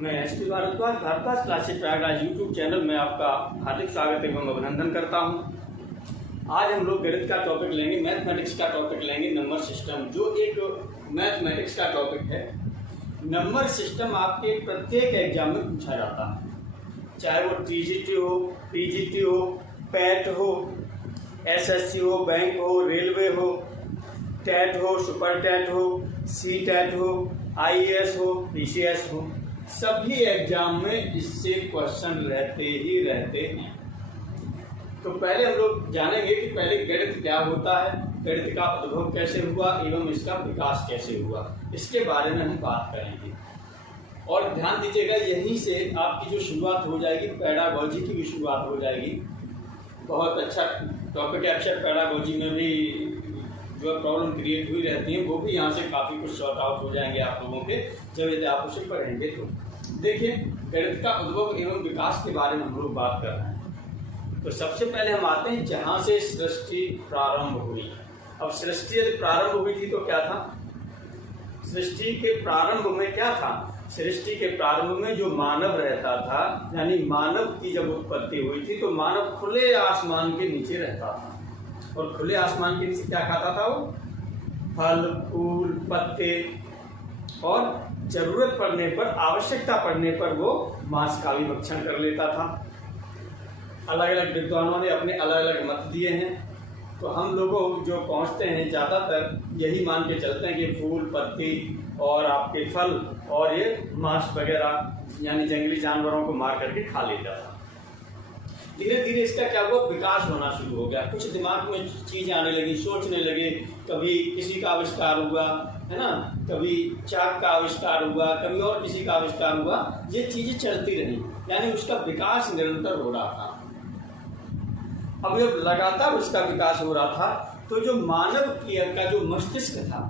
मैं SP Bhardwaj Bhardwaj classes Prayagraj YouTube channel में आपका हार्दिक स्वागत एवं अभिनंदन करता हूं। आज हम लोग गणित का टॉपिक लेंगे, मैथमेटिक्स का टॉपिक लेंगे, नंबर सिस्टम, जो एक मैथमेटिक्स का टॉपिक है। नंबर सिस्टम आपके प्रत्येक एग्जाम में पूछा जाता है, चाहे वो टीजीटी हो, पीजीटी हो, पैट हो, एसएससी हो, बैंक हो, रेलवे हो, टेट हो, सुपर टेट हो, सी टेट हो, आईएएस हो, पीसीएस हो, सभी एग्जाम में इससे क्वेश्चन रहते ही रहते हैं। तो पहले हम लोग जानेंगे कि पहले गणित क्या होता है, गणित का उद्भव कैसे हुआ एवं इसका विकास कैसे हुआ, इसके बारे में हम बात करेंगे। और ध्यान दीजिएगा, यहीं से आपकी जो शुरुआत हो जाएगी, पेडागोजी की भी शुरुआत हो जाएगी। बहुत अच्छा टॉपिक है। अक्सर पेडागोजी में भी जो प्रॉब्लम क्रिएट हुई रहती हैं, वो भी यहाँ से काफ़ी कुछ सॉर्ट आउट हो जाएंगे आप लोगों के, जब यदि आप उसे पढ़ेंगे तो। देखिए, गणित का उद्भव एवं विकास के बारे में हम लोग बात कर रहे हैं। तो सबसे पहले हम आते हैं जहाँ से सृष्टि प्रारंभ हुई। अब सृष्टि यदि प्रारंभ हुई थी तो क्या था? सृष्टि के प्रारंभ में क्या था? सृष्टि के प्रारंभ में जो मानव रहता था, यानी मानव की जब उत्पत्ति हुई थी तो मानव खुले आसमान के नीचे रहता था। और खुले आसमान के नीचे क्या खाता था? वो फल, फूल, पत्ते, और जरूरत पड़ने पर, आवश्यकता पड़ने पर वो मांस का भी भक्षण कर लेता था। अलग अलग विद्वानों ने अपने अलग अलग मत दिए हैं। तो हम लोगों जो पहुंचते हैं ज़्यादातर यही मान के चलते हैं कि फूल, पत्ती और आपके फल और ये मांस वगैरह, यानी जंगली जानवरों को मार करके खा लेता था। धीरे धीरे इसका क्या हुआ? विकास होना शुरू हो गया। कुछ दिमाग में चीजें आने लगी, सोचने लगे। कभी किसी का आविष्कार हुआ, है ना, कभी चाक का आविष्कार हुआ, कभी और किसी का आविष्कार हुआ। ये चीजें चलती रही, यानी उसका विकास निरंतर हो रहा था। अब जब लगातार उसका विकास हो रहा था तो जो मानव का जो मस्तिष्क था,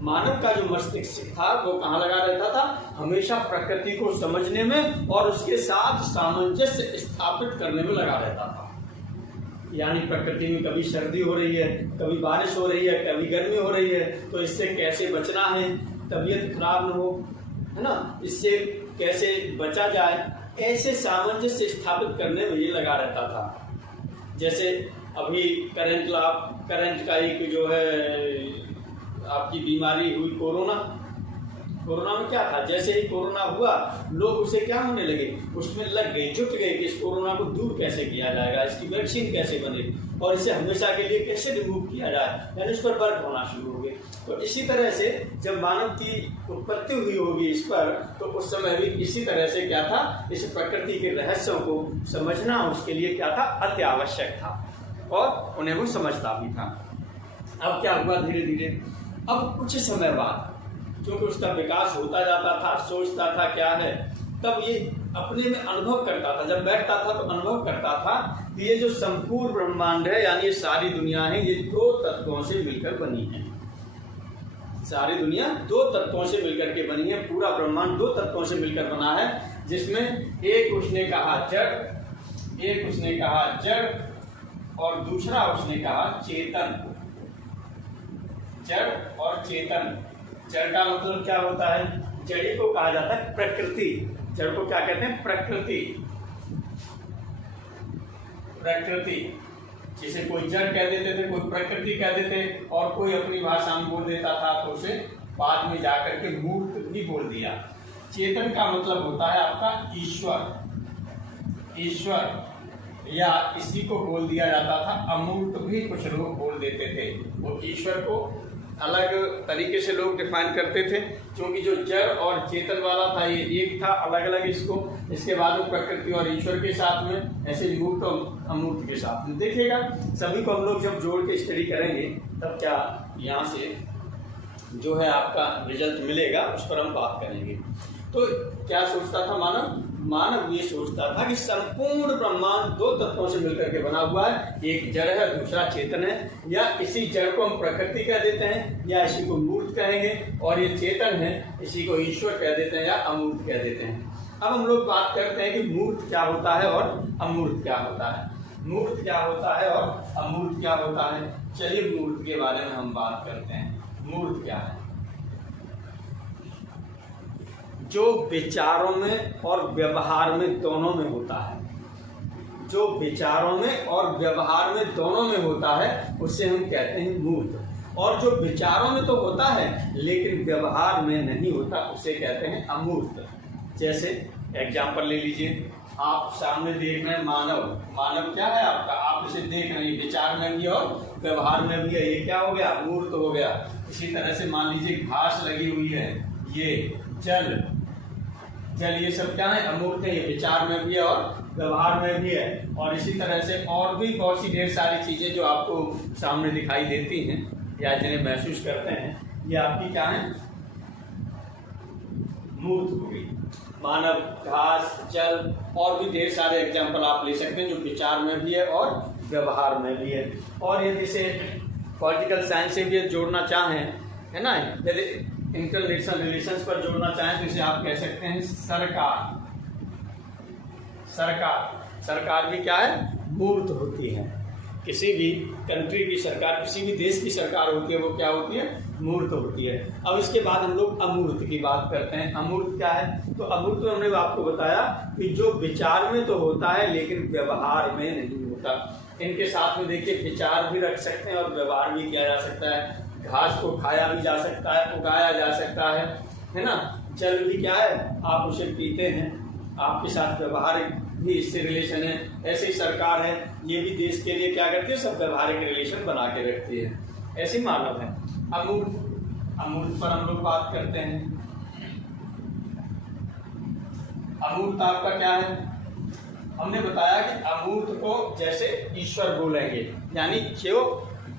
मानव का जो मस्तिष्क था वो कहाँ लगा रहता था? हमेशा प्रकृति को समझने में और उसके साथ सामंजस्य स्थापित करने में लगा रहता था। यानी प्रकृति में कभी सर्दी हो रही है, कभी बारिश हो रही है, कभी गर्मी हो रही है, तो इससे कैसे बचना है, तबीयत खराब न हो, है ना, इससे कैसे बचा जाए, ऐसे सामंजस्य स्थापित करने में ये लगा रहता था। जैसे अभी करंट का एक जो है आपकी बीमारी हुई, कोरोना में क्या था? जैसे ही कोरोना हुआ, लोग उसे क्या होने लगे? उसमें लग गए, जुट गए कि इस कोरोना को दूर कैसे किया जाएगा, इसकी वैक्सीन कैसे बने और इसे हमेशा के लिए कैसे रिमूव किया जाए, यानी उस पर वर्क होना शुरू हो गए। तो इसी तरह से जब मानव की उत्पत्ति हुई होगी इस पर, तो उस समय भी इसी तरह से क्या था? इस प्रकृति के रहस्यों को समझना उसके लिए क्या था? अति आवश्यक था, और उन्हें वो समझता भी था। अब क्या हुआ? धीरे धीरे अब कुछ समय बाद क्योंकि उसका विकास होता जाता था, सोचता था क्या है, तब ये अपने में अनुभव करता था। जब बैठता था तो अनुभव करता था कि ये जो संपूर्ण ब्रह्मांड है, यानी ये सारी दुनिया है, ये दो तत्वों से मिलकर बनी है। सारी दुनिया दो तत्वों से मिलकर के बनी है, पूरा ब्रह्मांड दो तत्वों से मिलकर बना है, जिसमें एक उसने कहा जड़, और दूसरा उसने कहा चेतन। जड़ और चेतन। जड़ का मतलब क्या होता है? जड़ी को कहा जाता है प्रकृति। जड़ को क्या कहते हैं? प्रकृति। जिसे कोई जड़ कह देते थे, कोई प्रकृति कह देते, और कोई अपनी भाषा में बोल देता था तो उसे बाद में जाकर के मूर्त भी बोल दिया। चेतन का मतलब होता है आपका ईश्वर, या इसी को बोल दिया जाता था अमूर्त भी कुछ लोग बोल देते थे। वो ईश्वर को अलग तरीके से लोग डिफाइन करते थे, क्योंकि जो जड़ और चेतन वाला था ये एक था, अलग अलग इसको। इसके बाद में प्रकृति और ईश्वर के साथ में, ऐसे मूर्त और अमूर्त के साथ में। देखिएगा, सभी को हम लोग जब जोड़ के स्टडी करेंगे तब क्या यहाँ से जो है आपका रिजल्ट मिलेगा, उस पर हम बात करेंगे। तो क्या सोचता था मानव ये सोचता था कि संपूर्ण ब्रह्मांड दो तत्वों से मिलकर के बना हुआ है, एक जड़ है, दूसरा चेतन है, या इसी जड़ को हम प्रकृति कह देते हैं, या इसी को मूर्त कहेंगे, और ये चेतन है, इसी को ईश्वर कह देते हैं या अमूर्त कह देते हैं। अब हम लोग बात करते हैं कि मूर्त क्या होता है और अमूर्त क्या होता है। मूर्त क्या होता है और अमूर्त क्या होता है? चलिए मूर्त के बारे में हम बात करते हैं। मूर्त क्या है? जो विचारों में और व्यवहार में दोनों में होता है, जो विचारों में और व्यवहार में दोनों में होता है उसे हम कहते हैं मूर्त। और जो विचारों में तो होता है लेकिन व्यवहार में नहीं होता उसे कहते हैं अमूर्त। जैसे एग्जाम्पल ले लीजिए, आप सामने देख रहे हैं मानव, मानव क्या है आपका, आप इसे देख रहे हैं, विचार में भी और व्यवहार में भी है, ये क्या हो गया, मूर्त हो गया। इसी तरह से मान लीजिए घास लगी हुई है, ये जल, जल ये सब क्या है, अमूर्त है, ये विचार में भी है और व्यवहार में भी है। और इसी तरह से और भी बहुत सी ढेर सारी चीजें जो आपको सामने दिखाई देती हैं या जिन्हें महसूस करते हैं, ये आपकी क्या है, मूर्त हो गई। मानव, घास, जल और भी ढेर सारे एग्जाम्पल आप ले सकते हैं जो विचार में भी है और व्यवहार में भी है। और यदि इसे पॉलिटिकल साइंस से भी जोड़ना चाहें, है ना, यदि इंटरनेशनल रिलेशंस पर जोड़ना चाहें तो इसे आप कह सकते हैं सरकार। सरकार, सरकार भी क्या है, मूर्त होती है। किसी भी कंट्री की सरकार, किसी भी देश की सरकार होती है वो क्या होती है, मूर्त होती है। अब इसके बाद हम लोग अमूर्त की बात करते हैं। अमूर्त क्या है, तो अमूर्त में हमने आपको बताया कि जो विचार में तो होता है लेकिन व्यवहार में नहीं होता। इनके साथ में देखिए विचार भी रख सकते हैं और व्यवहार भी किया जा सकता है। घास को खाया भी जा सकता है, उगाया जा सकता है ना। जल भी क्या है, आप उसे पीते हैं, आपके साथ व्यवहार भी इससे रिलेशन है। ऐसी सरकार है, ये भी देश के लिए क्या करती है, सब व्यवहारिक रिलेशन बना के रखती है। ऐसी मानव है। अमूर्त, अमूर्त पर हम लोग बात करते हैं। अमूर्त आपका क्या है, हमने बताया कि अमूर्त को जैसे ईश्वर बोलेंगे, यानी जो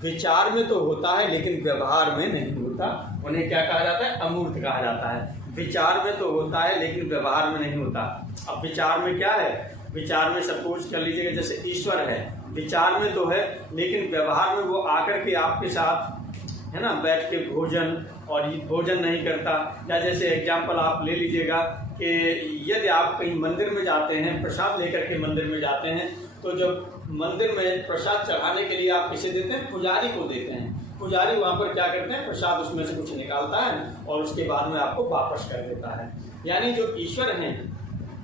विचार में तो होता है लेकिन व्यवहार में नहीं होता, उन्हें क्या कहा जाता है, अमूर्त कहा जाता है। विचार में तो होता है लेकिन व्यवहार में नहीं होता। अब विचार में क्या है, विचार में सपोज कर लीजिएगा जैसे ईश्वर है, विचार में तो है लेकिन व्यवहार में वो आकर के आपके साथ, है ना, बैठ के भोजन और भोजन नहीं करता। या जैसे एग्जाम्पल आप ले लीजिएगा कि यदि आप कहीं मंदिर में जाते हैं, प्रसाद लेकर के मंदिर में जाते हैं, तो जब मंदिर में प्रसाद चढ़ाने के लिए आप किसे देते हैं, पुजारी को देते हैं। पुजारी वहाँ पर क्या करते हैं, प्रसाद उसमें से कुछ निकालता है और उसके बाद में आपको वापस कर देता है। यानी जो ईश्वर हैं,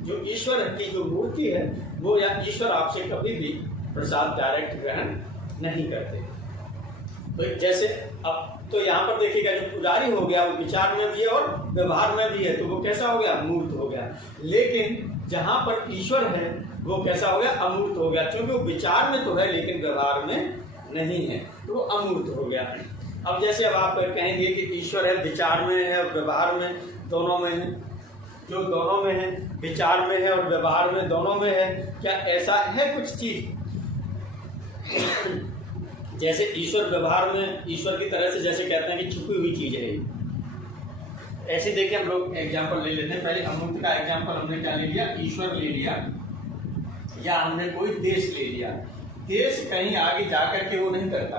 जो ईश्वर की जो मूर्ति है वो, या ईश्वर आपसे कभी भी प्रसाद डायरेक्ट ग्रहण नहीं करते। तो जैसे अब तो यहाँ पर देखिएगा जो पुजारी हो गया वो विचार में भी है और व्यवहार में भी है, तो वो कैसा हो गया, मूर्त हो गया। लेकिन जहाँ पर ईश्वर है वो कैसा हो गया, अमूर्त हो गया, क्योंकि वो विचार में तो है लेकिन व्यवहार में नहीं है, तो वो अमूर्त हो गया। अब जैसे अब आप कहेंगे कि ईश्वर है, विचार में है और व्यवहार में दोनों में है, जो दोनों में है, विचार में है और व्यवहार में दोनों में है, क्या ऐसा है कुछ चीज जैसे ईश्वर व्यवहार में ईश्वर की तरह से जैसे कहते हैं कि छुपी हुई चीज है। ऐसे देखिए हम लोग एग्जाम्पल ले लेते हैं। पहले अमूर्त का एग्जाम्पल हमने क्या ले लिया, ईश्वर ले लिया, या हमने कोई देश ले लिया। देश कहीं आगे जाकर के वो नहीं करता,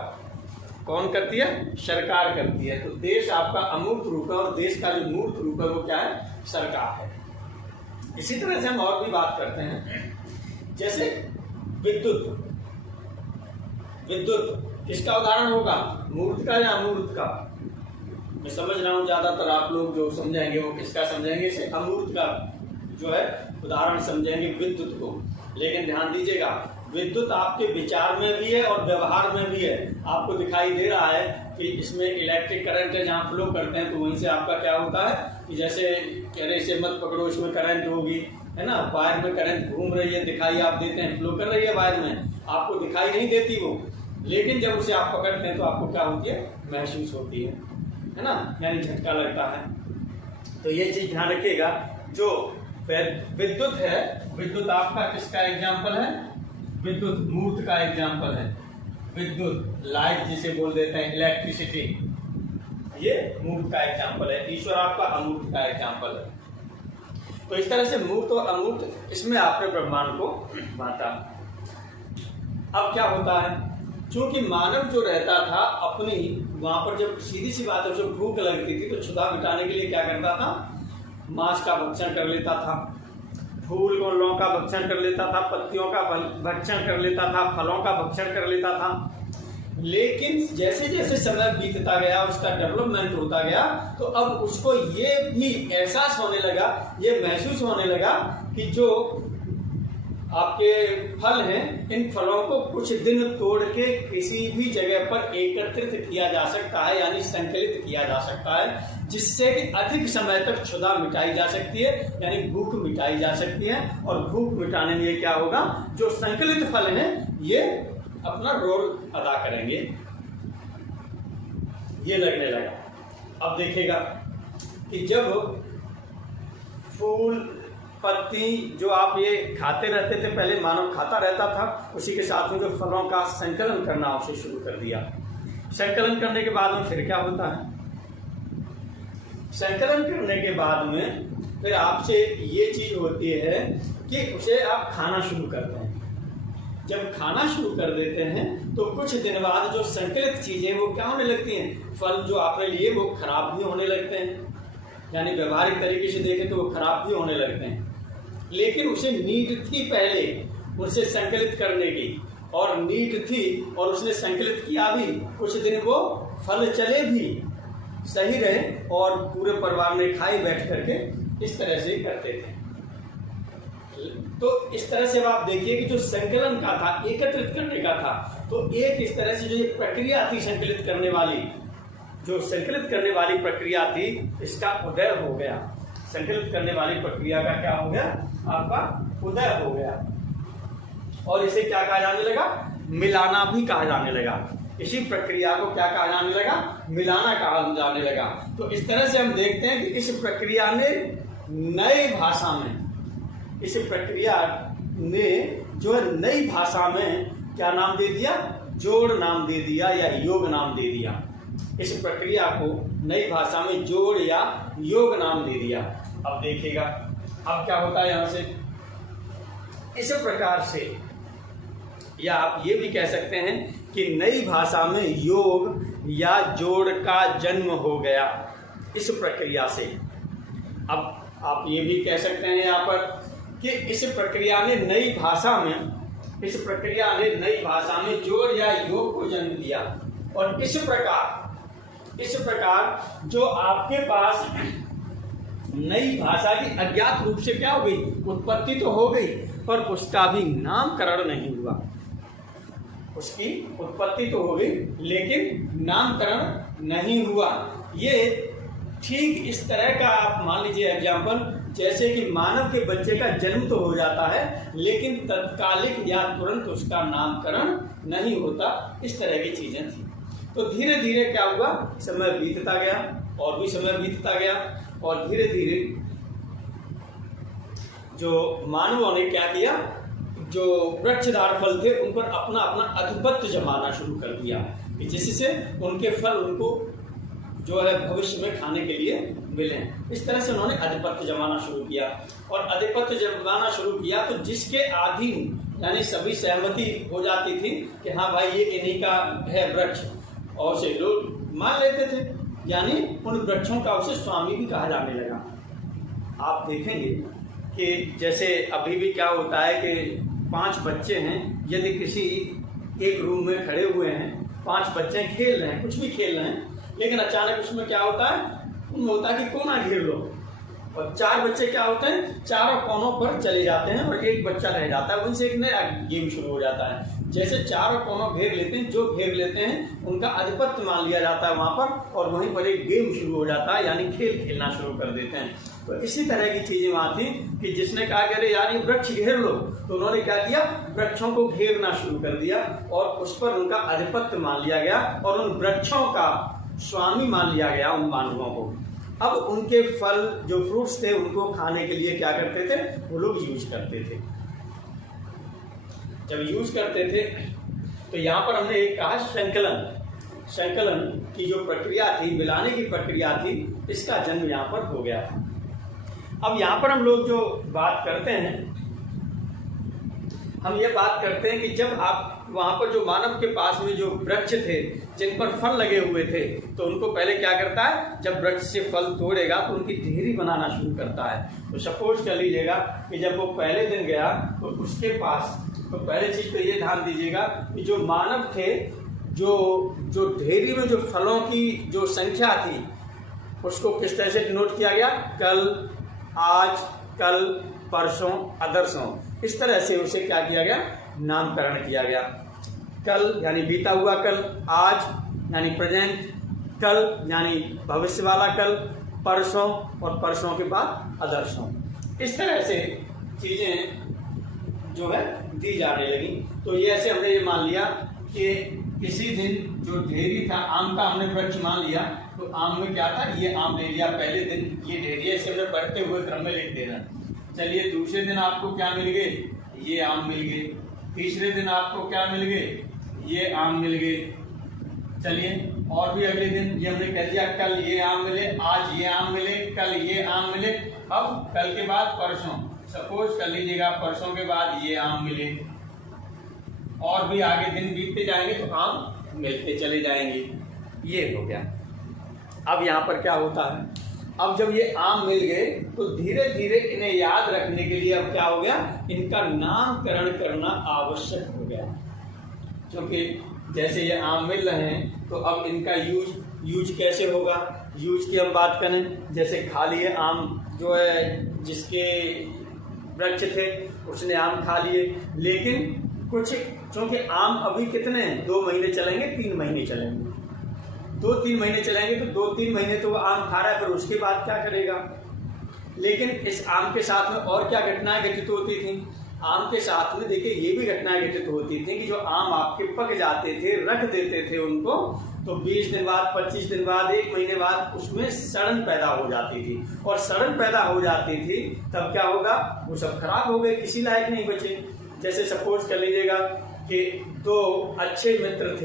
कौन करती है, सरकार करती है। तो देश आपका अमूर्त रूप है और देश का जो मूर्त रूप है वो क्या है, सरकार है। इसी तरह से हम और भी बात करते हैं, जैसे विद्युत। विद्युत किसका उदाहरण होगा, मूर्त का या अमूर्त का। मैं समझ रहा हूँ ज्यादातर आप लोग जो समझेंगे वो किसका समझेंगे, इसे अमूर्त का जो है उदाहरण समझेंगे, विद्युत को। लेकिन ध्यान दीजिएगा, विद्युत आपके विचार में भी है और व्यवहार में भी है। आपको दिखाई दे रहा है कि इसमें इलेक्ट्रिक करंट है, जहाँ फ्लो करते हैं तो वहीं से आपका क्या होता है कि जैसे कह रहे इसे मत पकड़ो, इसमें करंट होगी, है ना, वायर में करंट घूम रही है, दिखाई आप देते हैं, फ्लो कर रही है वायर में, आपको दिखाई नहीं देती वो, लेकिन जब उसे आप पकड़ते हैं तो आपको क्या होती है, महसूस होती है ना, यानी झटका लगता है। तो ये चीज ध्यान रखिएगा। जो विद्युत है, विद्युत आपका किसका एग्जाम्पल है, विद्युत मूर्त का एग्जाम्पल है। विद्युत, लाइट जिसे बोल देते हैं, इलेक्ट्रिसिटी, ये मूर्त का एग्जाम्पल है। ईश्वर आपका अमूर्त का एग्जाम्पल है। तो इस तरह से मूर्त और अमूर्त, इसमें आपने ब्रह्मांड को बांटा। अब क्या होता है, क्योंकि मानव जो रहता था अपनी वहां पर, जब सीधी सी बात है, जब भूख लगती थी तो क्षुधा मिटाने के लिए क्या करता था, मांस का भक्षण कर लेता था, फूलों का भक्षण कर लेता था, पत्तियों का भक्षण कर लेता था, फलों का भक्षण कर लेता था। लेकिन जैसे जैसे समय बीतता गया, उसका डेवलपमेंट होता गया, तो अब उसको ये भी एहसास होने लगा, ये महसूस होने लगा कि जो आपके फल हैं, इन फलों को कुछ दिन तोड़ के किसी भी जगह पर एकत्रित किया जा सकता है, यानी संकलित किया जा सकता है, जिससे कि अधिक समय तक क्षुधा मिटाई जा सकती है, यानी भूख मिटाई जा सकती है। और भूख मिटाने में क्या होगा, जो संकलित फल हैं ये अपना रोल अदा करेंगे, ये लगने लगा। अब देखिएगा कि जब फूल पत्ती जो आप ये खाते रहते थे, पहले मानव खाता रहता था, उसी के साथ में जो फलों का संकलन करना उसे शुरू कर दिया। संकलन करने के बाद में फिर क्या होता है, संकलन करने के बाद में फिर आपसे ये चीज होती है कि उसे आप खाना शुरू करते हैं। जब खाना शुरू कर देते हैं तो कुछ दिन बाद जो संकलित चीजें वो क्या होने लगती हैं, फल जो आपने लिए वो खराब भी होने लगते हैं, यानी व्यवहारिक तरीके से देखें तो वो खराब भी होने लगते हैं। लेकिन उसे नीड थी पहले उसे संकलित करने की, और नीड थी और उसने संकलित किया भी, कुछ दिन वो फल चले भी, सही रहे, और पूरे परिवार ने खाए बैठ करके, इस तरह से करते थे। तो इस तरह से अब आप देखिए कि जो संकलन का था, एकत्रित करने का था, तो एक इस तरह से जो ये प्रक्रिया थी संकलित करने वाली, जो संकलित करने वाली प्रक्रिया थी, इसका उदय हो गया। संकलित करने वाली प्रक्रिया का क्या हो गया, आपका उदय हो गया। और इसे क्या कहा जाने लगा, मिलाना भी कहा जाने लगा। इसी प्रक्रिया को क्या कहा जाने लगा, मिलाना कहा जाने लगा। तो इस तरह से हम देखते हैं कि इस प्रक्रिया ने नई भाषा में, इस प्रक्रिया ने जो है नई भाषा में क्या नाम दे दिया, जोड़ नाम दे दिया या योग नाम दे दिया। इस प्रक्रिया को नई भाषा में जोड़ या योग नाम दे दिया। अब देखिएगा अब क्या होता है यहां से, इस प्रकार से, या आप ये भी कह सकते हैं कि नई भाषा में योग या जोड़ का जन्म हो गया इस प्रक्रिया से। अब आप ये भी कह सकते हैं यहाँ पर कि इस प्रक्रिया ने नई भाषा में, इस प्रक्रिया ने नई भाषा में जोड़ या योग को जन्म दिया। और इस प्रकार जो आपके पास नई भाषा की अज्ञात रूप से क्या हो गई, उत्पत्ति तो हो गई, पर उसका भी नामकरण नहीं हुआ। उसकी उत्पत्ति तो हो गई लेकिन नामकरण नहीं हुआ। ये ठीक इस तरह का आप मान लीजिए एग्जाम्पल, जैसे कि मानव के बच्चे का जन्म तो हो जाता है लेकिन तत्कालिक या तुरंत उसका नामकरण नहीं होता, इस तरह की चीजें थी। तो धीरे धीरे क्या हुआ, समय बीतता गया और भी समय बीतता गया, और धीरे धीरे जो मानवों ने क्या किया, जो वृक्षधार फल थे उन पर अपना अपना आधिपत्य जमाना शुरू कर दिया, कि जिससे उनके फल उनको जो है भविष्य में खाने के लिए मिले। इस तरह से उन्होंने आधिपत्य जमाना शुरू किया, और आधिपत्य जमाना शुरू किया तो जिसके अधीन यानी सभी सहमति हो जाती थी कि हाँ भाई ये इन्हीं का है वृक्ष, और से लोग मान लेते थे, यानी उन वृक्षों का उसे स्वामी भी कहा जाने लगा। आप देखेंगे कि जैसे अभी भी क्या होता है कि 5 बच्चे हैं, यदि किसी एक रूम में खड़े हुए हैं, 5 बच्चे खेल रहे हैं, कुछ भी खेल रहे हैं, लेकिन अचानक उसमें क्या होता है, उनमें होता है कि कोना घेर लो, और 4 बच्चे क्या होते हैं, चारों कोनों पर चले जाते हैं और एक बच्चा रह जाता है, उनसे एक नया गेम शुरू हो जाता है। जैसे चारों कोनों घेर लेते हैं, जो घेर लेते हैं उनका आधिपत्य मान लिया जाता है वहां पर, और वहीं पर एक गेम शुरू हो जाता है, यानी खेल खेलना शुरू कर देते हैं। तो इसी तरह की चीजें वहां थी कि जिसने कहा कि अरे यार ये वृक्ष घेर लो, तो उन्होंने क्या किया, वृक्षों को घेरना शुरू कर दिया और उस पर उनका आधिपत्य मान लिया गया और उन वृक्षों का स्वामी मान लिया गया उन मानवों को। अब उनके फल जो फ्रूट्स थे उनको खाने के लिए क्या करते थे, वो लोग यूज करते थे। जब यूज करते थे तो यहाँ पर हमने एक कहा संकलन की जो प्रक्रिया थी, मिलाने की प्रक्रिया थी, इसका जन्म यहाँ पर हो गया था। अब यहाँ पर हम लोग जो बात करते हैं, हम ये बात करते हैं कि जब आप वहां पर जो मानव के पास में जो वृक्ष थे जिन पर फल लगे हुए थे, तो उनको पहले क्या करता है, जब वृक्ष से फल तोड़ेगा तो उनकी ढेरी बनाना शुरू करता है। तो सपोज कर लीजिएगा कि जब वो पहले दिन गया तो उसके पास, तो पहले चीज तो ये ध्यान दीजिएगा कि जो मानव थे जो ढेरी में जो फलों की जो संख्या थी उसको किस तरह से डिनोट किया गया, कल, आज, कल, परसों, अदरसों, इस तरह से उसे क्या किया गया, नामकरण किया गया। कल यानी बीता हुआ कल, आज यानी प्रेजेंट, कल यानी भविष्य वाला कल, परसों और परसों के बाद अदरसों, इस तरह से चीजें जो है दी जाने लगी। तो ये ऐसे हमने ये मान लिया कि किसी दिन जो ढेरी था आम का, हमने वृक्ष मान लिया, तो आम में क्या था, ये आम ले लिया पहले दिन, ये ढेरी ऐसे हमने बढ़ते हुए क्रम में लिख देना। चलिए दूसरे दिन आपको क्या मिल गए, ये आम मिल गए। तीसरे दिन आपको क्या मिल गए, ये आम मिल गए। चलिए और भी अगले दिन ये हमने कह दिया, कल ये आम मिले, आज ये आम मिले, कल ये आम मिले। अब कल के बाद परसों, सपोज कर लीजिएगा परसों के बाद ये आम मिले, और भी आगे दिन बीतते जाएंगे तो आम मिलते चले जाएंगे। ये हो गया। अब यहाँ पर क्या होता है, अब जब ये आम मिल गए तो धीरे धीरे इन्हें याद रखने के लिए अब क्या हो गया, इनका नामकरण करना आवश्यक हो गया। क्योंकि जैसे ये आम मिल रहे हैं तो अब इनका यूज कैसे होगा, यूज की हम बात करें, जैसे खा लिए आम, जो है जिसके वृक्ष थे उसने आम खा लिए, लेकिन कुछ क्योंकि आम अभी कितने हैं, 2 महीने चलेंगे, 3 महीने चलेंगे, 2-3 महीने चलेंगे, तो 2-3 महीने तो वो आम खा रहा है, फिर उसके बाद क्या करेगा। लेकिन इस आम के साथ में और क्या घटनाएं घटित होती थी, आम के साथ में देखिए ये भी घटनाएं घटित होती थी कि जो आम आपके पक जाते थे, रख देते थे उनको, तो 20 दिन बाद, 25 दिन बाद, 1 महीने बाद उसमें सड़न पैदा हो जाती थी, और सड़न पैदा हो जाती थी तब क्या होगा, वो सब खराब हो गए, किसी लायक नहीं बचे। जैसे सपोज कर लीजिएगा कि 2 अच्छे मित्र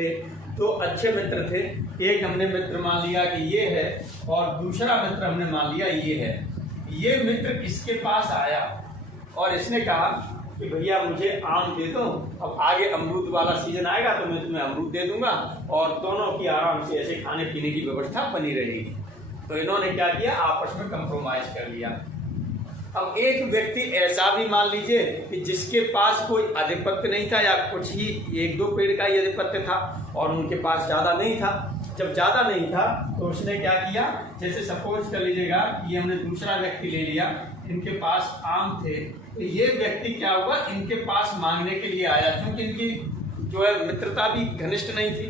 थे, एक हमने मित्र मान लिया कि ये है और दूसरा मित्र हमने मान लिया ये है। ये मित्र इसके पास आया और इसने कहा कि भैया मुझे आम दे दो, अब आगे अमरूद वाला सीजन आएगा तो मैं तुम्हें अमरूद दे दूंगा और दोनों की आराम से ऐसे खाने पीने की व्यवस्था बनी रहेगी। तो इन्होंने क्या किया, आपस में कंप्रोमाइज कर लिया। अब एक व्यक्ति ऐसा भी मान लीजिए कि जिसके पास कोई आधिपत्य नहीं था, या कुछ ही 1-2 पेड़ का ही आधिपत्य था और उनके पास ज्यादा नहीं था। जब ज्यादा नहीं था तो उसने क्या किया, जैसे सपोज कर लीजिएगा ये हमने दूसरा व्यक्ति ले लिया, इनके पास आम थे, तो ये व्यक्ति क्या हुआ, इनके पास मांगने के लिए आया, क्योंकि इनकी जो है मित्रता भी घनिष्ठ नहीं थी,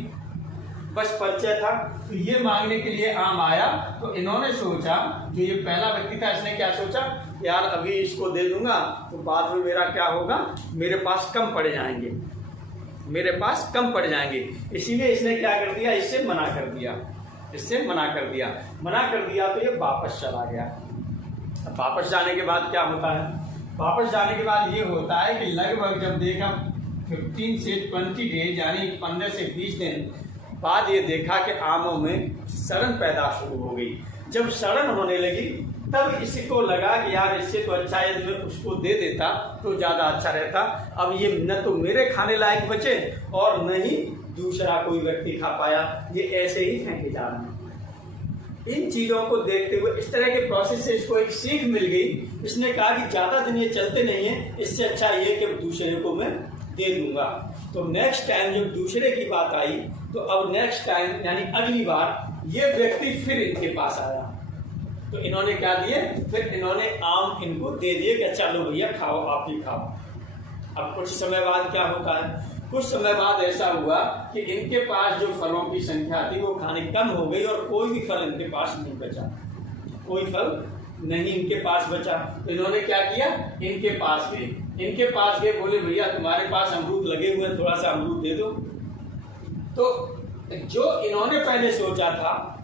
बस परिचय था। तो ये मांगने के लिए आम आया, तो इन्होंने सोचा, जो ये पहला व्यक्ति था इसने क्या सोचा, यार अभी इसको दे दूंगा तो बाद में मेरा क्या होगा, मेरे पास कम पड़ जाएंगे, इसीलिए इसने क्या कर दिया, इससे मना कर दिया, तो ये वापस चला गया। अब वापस जाने के बाद क्या होता है, वापस जाने के बाद ये होता है कि लगभग जब देखा 15 से 20 डेज यानी 15 से 20 दिन बाद ये देखा कि आमों में सड़न पैदा शुरू हो गई। जब सड़न होने लगी तब इसको लगा कि यार इससे तो अच्छा है मैं उसको दे देता तो ज्यादा अच्छा रहता। अब ये न तो मेरे खाने लायक बचे और न ही दूसरा कोई व्यक्ति खा पाया, ये ऐसे ही फेंके जा रहे हैं। इन चीजों को देखते हुए इस तरह के प्रोसेस से इसको एक सीख मिल गई। इसने कहा कि ज्यादा दिन ये चलते नहीं है, इससे अच्छा ये कि दूसरे को मैं दे दूंगा। तो नेक्स्ट टाइम जब दूसरे की बात आई तो अब नेक्स्ट टाइम यानी अगली बार ये व्यक्ति फिर इनके पास आया, तो इन्होंने क्या दिए, फिर इन्होंने आम इनको दे दिए कि चलो भैया खाओ, आप ही खाओ। अब कुछ समय बाद क्या होता है, कुछ समय बाद ऐसा हुआ कि इनके पास जो फलों की संख्या थी वो खाने कम हो गई और कोई भी फल इनके पास नहीं बचा, कोई फल नहीं इनके पास बचा। तो इन्होंने क्या किया, इनके पास गए, बोले भैया तुम्हारे पास अमरूद लगे हुए हैं, थोड़ा सा अमरूद दे दो। तो जो इन्होंने पहले सोचा था,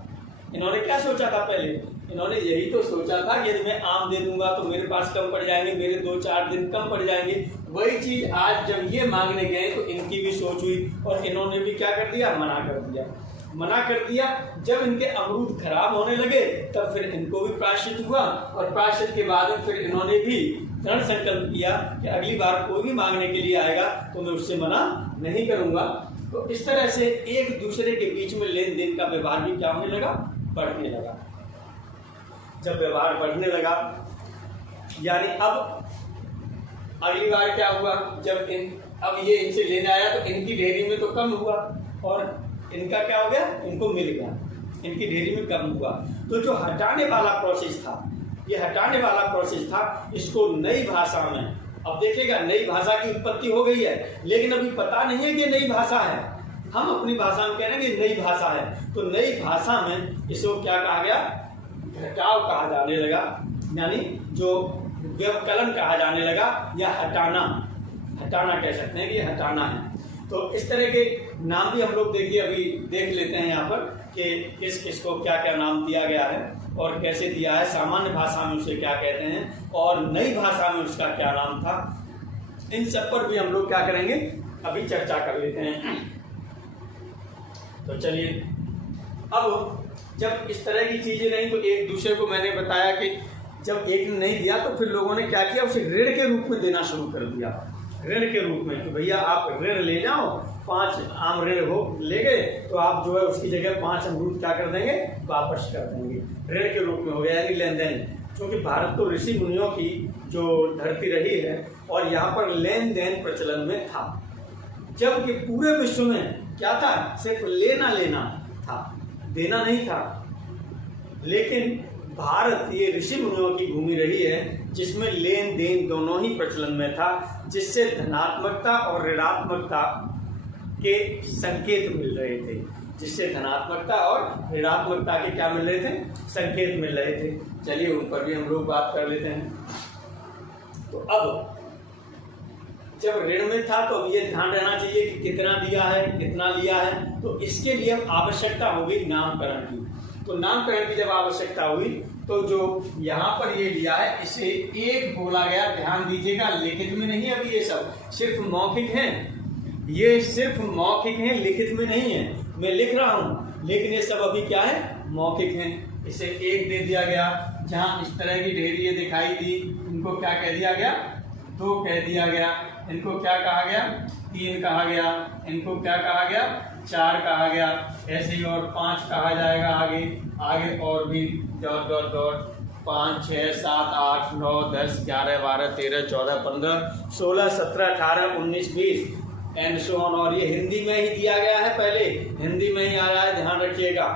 इन्होंने क्या सोचा था पहले, इन्होंने यही तो सोचा था कि यदि मैं आम दे दूंगा तो मेरे पास कम पड़ जाएंगे, मेरे 2-4 दिन कम पड़ जाएंगे। वही चीज आज जब ये मांगने गए तो इनकी भी सोच हुई और इन्होंने भी क्या कर दिया, मना कर दिया। जब इनके अमरूद खराब होने लगे तब फिर इनको भी प्रायश्चित हुआ और प्रायश्चित के बाद फिर इन्होंने भी दृढ़ संकल्प किया कि अगली बार कोई भी मांगने के लिए आएगा तो मैं उससे मना नहीं करूंगा। तो इस तरह से एक दूसरे के बीच में लेन देन का व्यवहार भी क्या होने लगा, बढ़ने लगा। जब व्यवहार बढ़ने लगा यानी अब अगली बार क्या हुआ, जब अब ये इनसे लेने आया तो इनकी ढेरी में तो कम हुआ और इनका क्या हो गया, इनको मिल गया, इनकी ढेरी में कम हुआ। तो जो हटाने वाला प्रोसेस था, ये हटाने वाला प्रोसेस था, इसको नई भाषा में, अब देखिएगा नई भाषा की उत्पत्ति हो गई है, लेकिन अभी पता नहीं है कि नई भाषा है। हम अपनी भाषा में कह रहे हैं कि नई भाषा है, तो नई भाषा में इसको क्या कहा गया, घटाव कहा जाने लगा, यानी जो व्यवकलन कहा जाने लगा, या हटाना, हटाना कह सकते हैं कि हटाना है। तो इस तरह के नाम भी हम लोग देखिए अभी देख लेते हैं यहाँ पर कि किस किस को क्या क्या नाम दिया गया है और कैसे दिया है, सामान्य भाषा में उसे क्या कहते हैं और नई भाषा में उसका क्या नाम था। इन सब पर भी हम लोग क्या करेंगे, अभी चर्चा कर लेते हैं। तो चलिए, अब जब इस तरह की चीजें नहीं, तो एक दूसरे को मैंने बताया कि जब एक ने नहीं दिया तो फिर लोगों ने क्या किया, उसे ऋण के रूप में देना शुरू कर दिया, ऋण के रूप में, कि भैया आप ऋण ले जाओ, 5 आम ऋण हो ले गए, तो आप जो है उसकी जगह 5 अमरूद क्या कर देंगे, वापस कर देंगे, ऋण के रूप में हो गया, यानी लेन देन। क्योंकि भारत तो ऋषि मुनियों की जो धरती रही है और यहाँ पर लेन देन प्रचलन में था, जबकि पूरे विश्व में क्या था, सिर्फ लेना लेना था, देना नहीं था। लेकिन भारत ये ऋषि मुनियों की भूमि रही है जिसमें लेन देन दोनों ही प्रचलन में था, जिससे धनात्मकता और ऋणात्मकता के संकेत मिल रहे थे, जिससे धनात्मकता और ऋणात्मकता के क्या मिल रहे थे, संकेत मिल रहे थे। चलिए उन पर भी हम लोग बात कर लेते हैं। तो अब जब ऋण में था तो अब ये ध्यान रहना चाहिए कि कितना दिया है, कितना लिया है, तो इसके लिए अब आवश्यकता होगी नामकरण की। तो नामकरण की जब आवश्यकता हुई तो जो यहाँ पर ये लिया है इसे एक बोला गया, ध्यान दीजिएगा, लिखित में नहीं, अभी ये सब सिर्फ मौखिक हैं, ये सिर्फ मौखिक हैं, लिखित में नहीं है। मैं लिख रहा हूँ लेकिन ये सब अभी क्या है, मौखिक हैं। इसे एक दे दिया गया, जहाँ इस तरह की ढेरी दिखाई दी, इनको क्या कह दिया गया, 2 कह दिया गया, इनको क्या कहा गया, 3 कहा गया, इनको क्या कहा गया, 4 कहा गया, ऐसे ही और 5 कहा जाएगा आगे, आगे और भी dot dot dot 5 6 7 8 9 10 11 12 13 14 15 16 17 18 19 20 and so on. और ये हिंदी में ही दिया गया है, पहले हिंदी में ही आया है, ध्यान रखिएगा,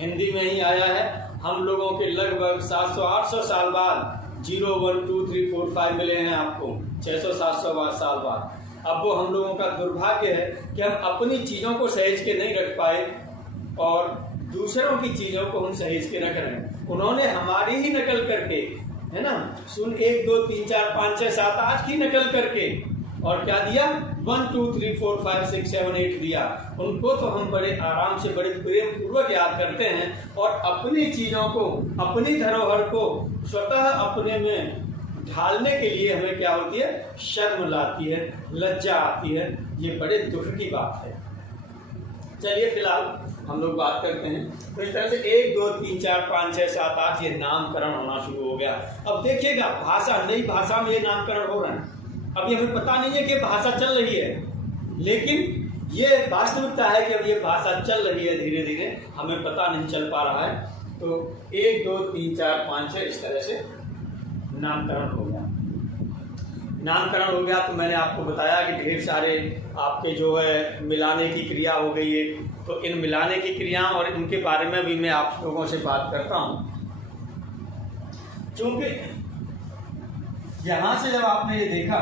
हिंदी में ही आया है। हम लोगों के लगभग 700-800 साल बाद 0 1 2 3 4 5 मिले हैं आपको, 600-700 साल बाद। अब वो हम लोगों का दुर्भाग्य है कि हम अपनी चीज़ों को सहेज के नहीं रख पाए और दूसरों की चीज़ों को हम सहेज के रख रहे हैं। उन्होंने हमारी ही नकल करके, है ना, सुन 1 2 3 4 5 6 7 8 की नकल करके और क्या दिया, 1 2 3 4 5 6 7 8 दिया। उनको तो हम बड़े आराम से, बड़े प्रेम पूर्वक याद करते हैं और अपनी चीज़ों को, अपनी धरोहर को स्वतः अपने में ढालने के लिए हमें क्या होती है, शर्म लाती है, लज्जा आती है। ये बड़े दुख की बात है। चलिए फिलहाल हम लोग बात करते हैं। तो इस तरह से 1 2 3 4 5 6 7 8 ये नामकरण होना शुरू हो गया। अब देखिएगा भाषा, नई भाषा में ये नामकरण हो रहा है। अभी हमें पता नहीं है कि भाषा चल रही है, लेकिन ये वास्तविकता है कि अब ये भाषा चल रही है, धीरे धीरे हमें पता नहीं चल पा रहा है। तो 1 2 3 4 5 6 इस तरह से नामकरण हो गया। नामकरण हो गया तो मैंने आपको बताया कि ढेर सारे आपके जो है मिलाने की क्रिया हो गई है। तो इन मिलाने की क्रियाओं और इनके बारे में भी मैं आप लोगों से बात करता हूँ। चूंकि यहाँ से जब आपने ये देखा